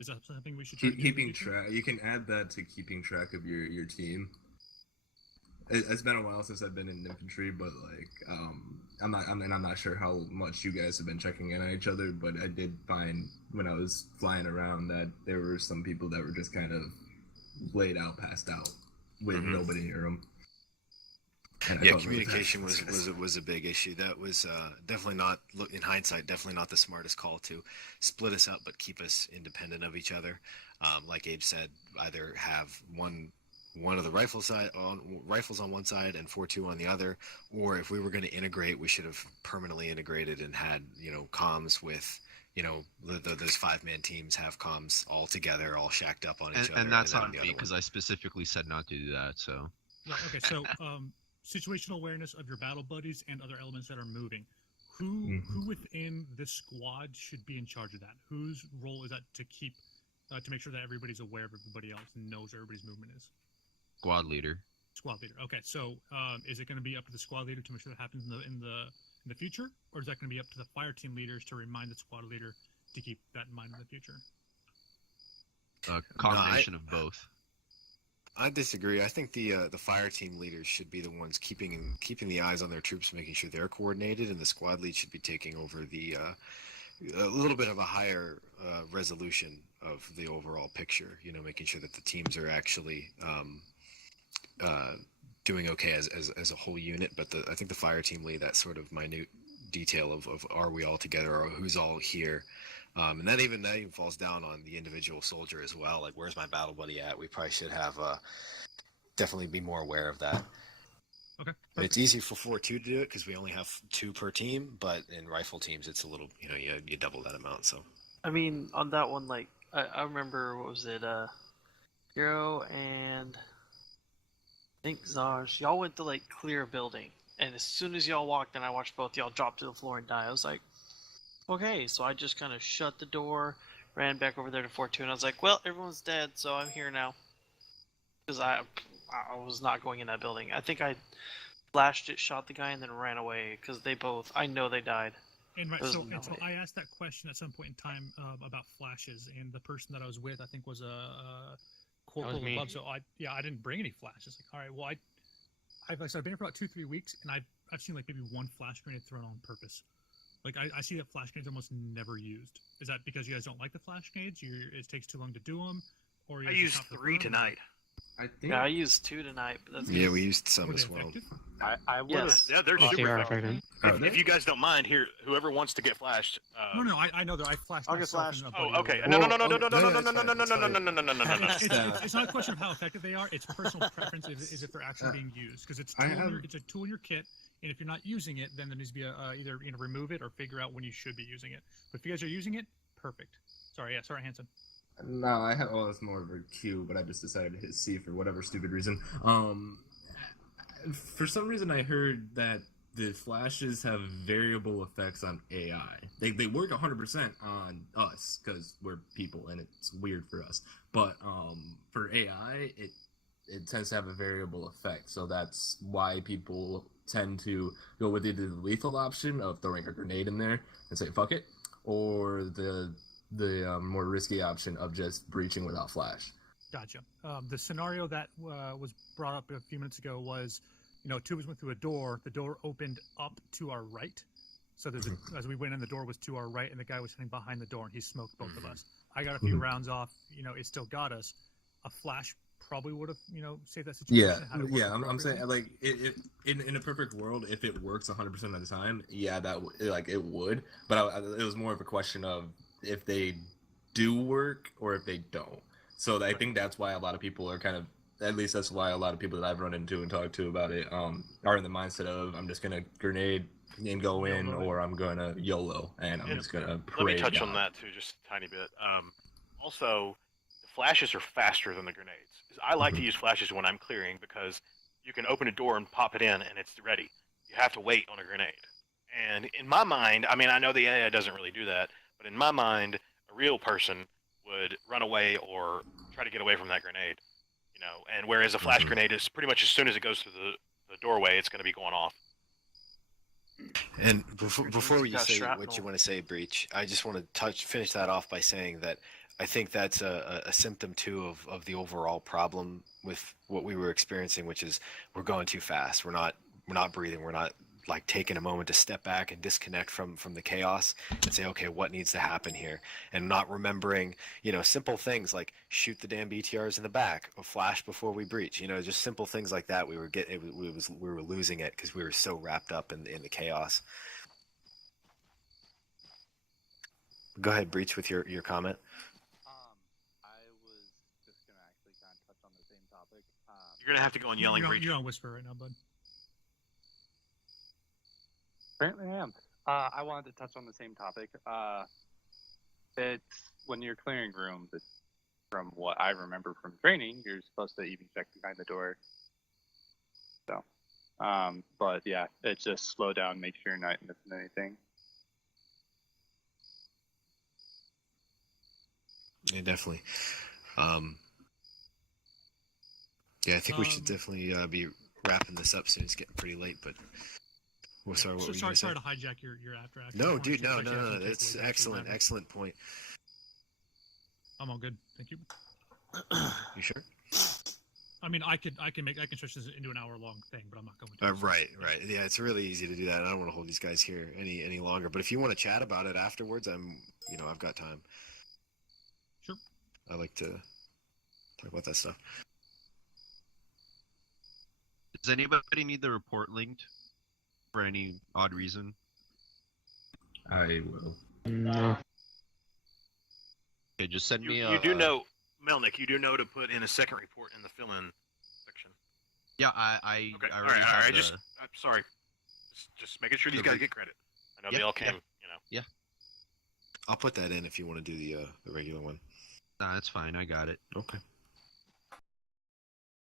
Is that something we should try keeping track? You can add that to keeping track of your team. It's been a while since I've been in infantry, but I'm not sure how much you guys have been checking in on each other, but I did find when I was flying around that there were some people that were just kind of laid out, passed out, with nobody near them. Yeah, communication was a big issue. That was definitely not, in hindsight, definitely not the smartest call to split us up, but keep us independent of each other. Like Abe said, either have one of the rifles on one side and 4-2 on the other, or if we were going to integrate, we should have permanently integrated and had comms with those 5-man teams have comms all together, all shacked up on each other. And that's on me because I specifically said not to do that. So. Right, okay, so situational awareness of your battle buddies and other elements that are moving. Who within the squad should be in charge of that? Whose role is that to make sure that everybody's aware of everybody else and knows where everybody's movement is? Squad leader. Squad leader. Okay, so is it going to be up to the squad leader to make sure that happens in the future, or is that going to be up to the fire team leaders to remind the squad leader to keep that in mind in the future? A combination of both. I disagree. I think the fire team leaders should be the ones keeping the eyes on their troops, making sure they're coordinated, and the squad lead should be taking over a little bit of a higher resolution of the overall picture. Making sure that the teams are actually doing okay as a whole unit. But I think the fire team lead, that sort of minute detail of are we all together, or who's all here. And that even falls down on the individual soldier as well. Like, where's my battle buddy at? We probably should have definitely be more aware of that. Okay. It's easy for 4-2 to do it because we only have 2 per team, but in rifle teams, it's a little, you double that amount. So, I mean, on that one, I remember, what was it? Hero and I think Zaj, y'all went to clear a building, and as soon as y'all walked in, I watched both y'all drop to the floor and die. I was like, okay, so I just kind of shut the door, ran back over there to 4-2, and I was like, well, everyone's dead, so I'm here now. Because I was not going in that building. I think I flashed it, shot the guy, and then ran away, because I know they died. And so I asked that question at some point in time about flashes, and the person that I was with, I think, was a corporal above, so I didn't bring any flashes. All right, well, I've been here for about 2-3 weeks, and I've seen maybe one flash grenade thrown on purpose. I see that flash grenades almost never used. Is that because you guys don't like the flash grenades? It takes too long to do them? Or I used 3 tonight. I used 2 tonight. But that's we used some as well. I would. Yes. Yeah, they're super effective. If you guys don't mind, here, whoever wants to get flashed. No, I know that I flashed. I'll get flashed. Oh, okay. No. It's not a question of how effective they are. It's personal preference. Is if they're actually being used, because it's a tool in your kit. And if you're not using it, then there needs to be either remove it or figure out when you should be using it. But if you guys are using it, perfect. Sorry, Hanson. No, I have. Well, it's more of a Q, but I just decided to hit C for whatever stupid reason. For some reason, I heard that the flashes have variable effects on AI. They work 100% on us because we're people, and it's weird for us. But for AI, it tends to have a variable effect. So that's why people tend to go with either the lethal option of throwing a grenade in there and say fuck it, or the more risky option of just breaching without flash. Gotcha. The scenario that was brought up a few minutes ago was, 2 of us went through a door. The door opened up to our right. So as we went in, the door was to our right, and the guy was sitting behind the door, and he smoked both of us. I got a few rounds off. It still got us. A flash probably would have, saved that situation. Yeah, had it worked yeah. I'm appropriately. saying like in a perfect world, if it works 100% of the time, yeah, it would. But it was more of a question of if they do work or if they don't. So I think that's why a lot of people are kind of, at least that's why a lot of people that I've run into and talked to about it are in the mindset of I'm just gonna grenade and go in, or I'm gonna YOLO and I'm just gonna pray. Let me touch down. on that too, just a tiny bit. Also, the flashes are faster than the grenades. I like to use flashes when I'm clearing because you can open a door and pop it in and it's ready. You have to wait on a grenade. And in my mind, I mean, I know the AI doesn't really do that, but in my mind, a real person would run away or try to get away from that grenade. And whereas a flash grenade is pretty much as soon as it goes through the doorway, it's going to be going off. And before you say what you want to say, Breach, I just want to finish that off by saying that I think that's a symptom too of the overall problem with what we were experiencing, which is we're going too fast. We're not breathing. We're not like taking a moment to step back and disconnect from the chaos and say, okay, what needs to happen here, and not remembering simple things like shoot the damn BTRs in the back or flash before we breach. Just simple things like that. We were losing it because we were so wrapped up in the chaos. Go ahead, Breach, with your comment. I was just gonna actually kind of touch on the same topic. You're gonna have to go on yelling, Breach. You're on whisper right now, bud. Apparently I am. I wanted to touch on the same topic. It's when you're clearing rooms, it's, from what I remember from training, you're supposed to even check behind the door. So, but yeah, it's just slow down, make sure you're not missing anything. Yeah, definitely. Yeah, I think we should definitely be wrapping this up soon. It's getting pretty late, but sorry, what were you gonna say? Sorry to hijack your after action. No, dude, no. That's excellent point. I'm all good, thank you. You sure? I mean, I can stretch this into an hour-long thing, but I'm not going to. Right. Yeah, it's really easy to do that. I don't want to hold these guys here any longer. But if you want to chat about it afterwards, I've got time. Sure. I like to talk about that stuff. Does anybody need the report linked for any odd reason? I will. No. Okay, just send me a... You do know, Melnick, you do know to put in a second report in the fill-in section. Yeah, I Okay, already all right. have I'm sorry. Just making sure these guys get credit. I know they all came, Yeah. I'll put that in if you want to do the regular one. Nah, that's fine. I got it. Okay.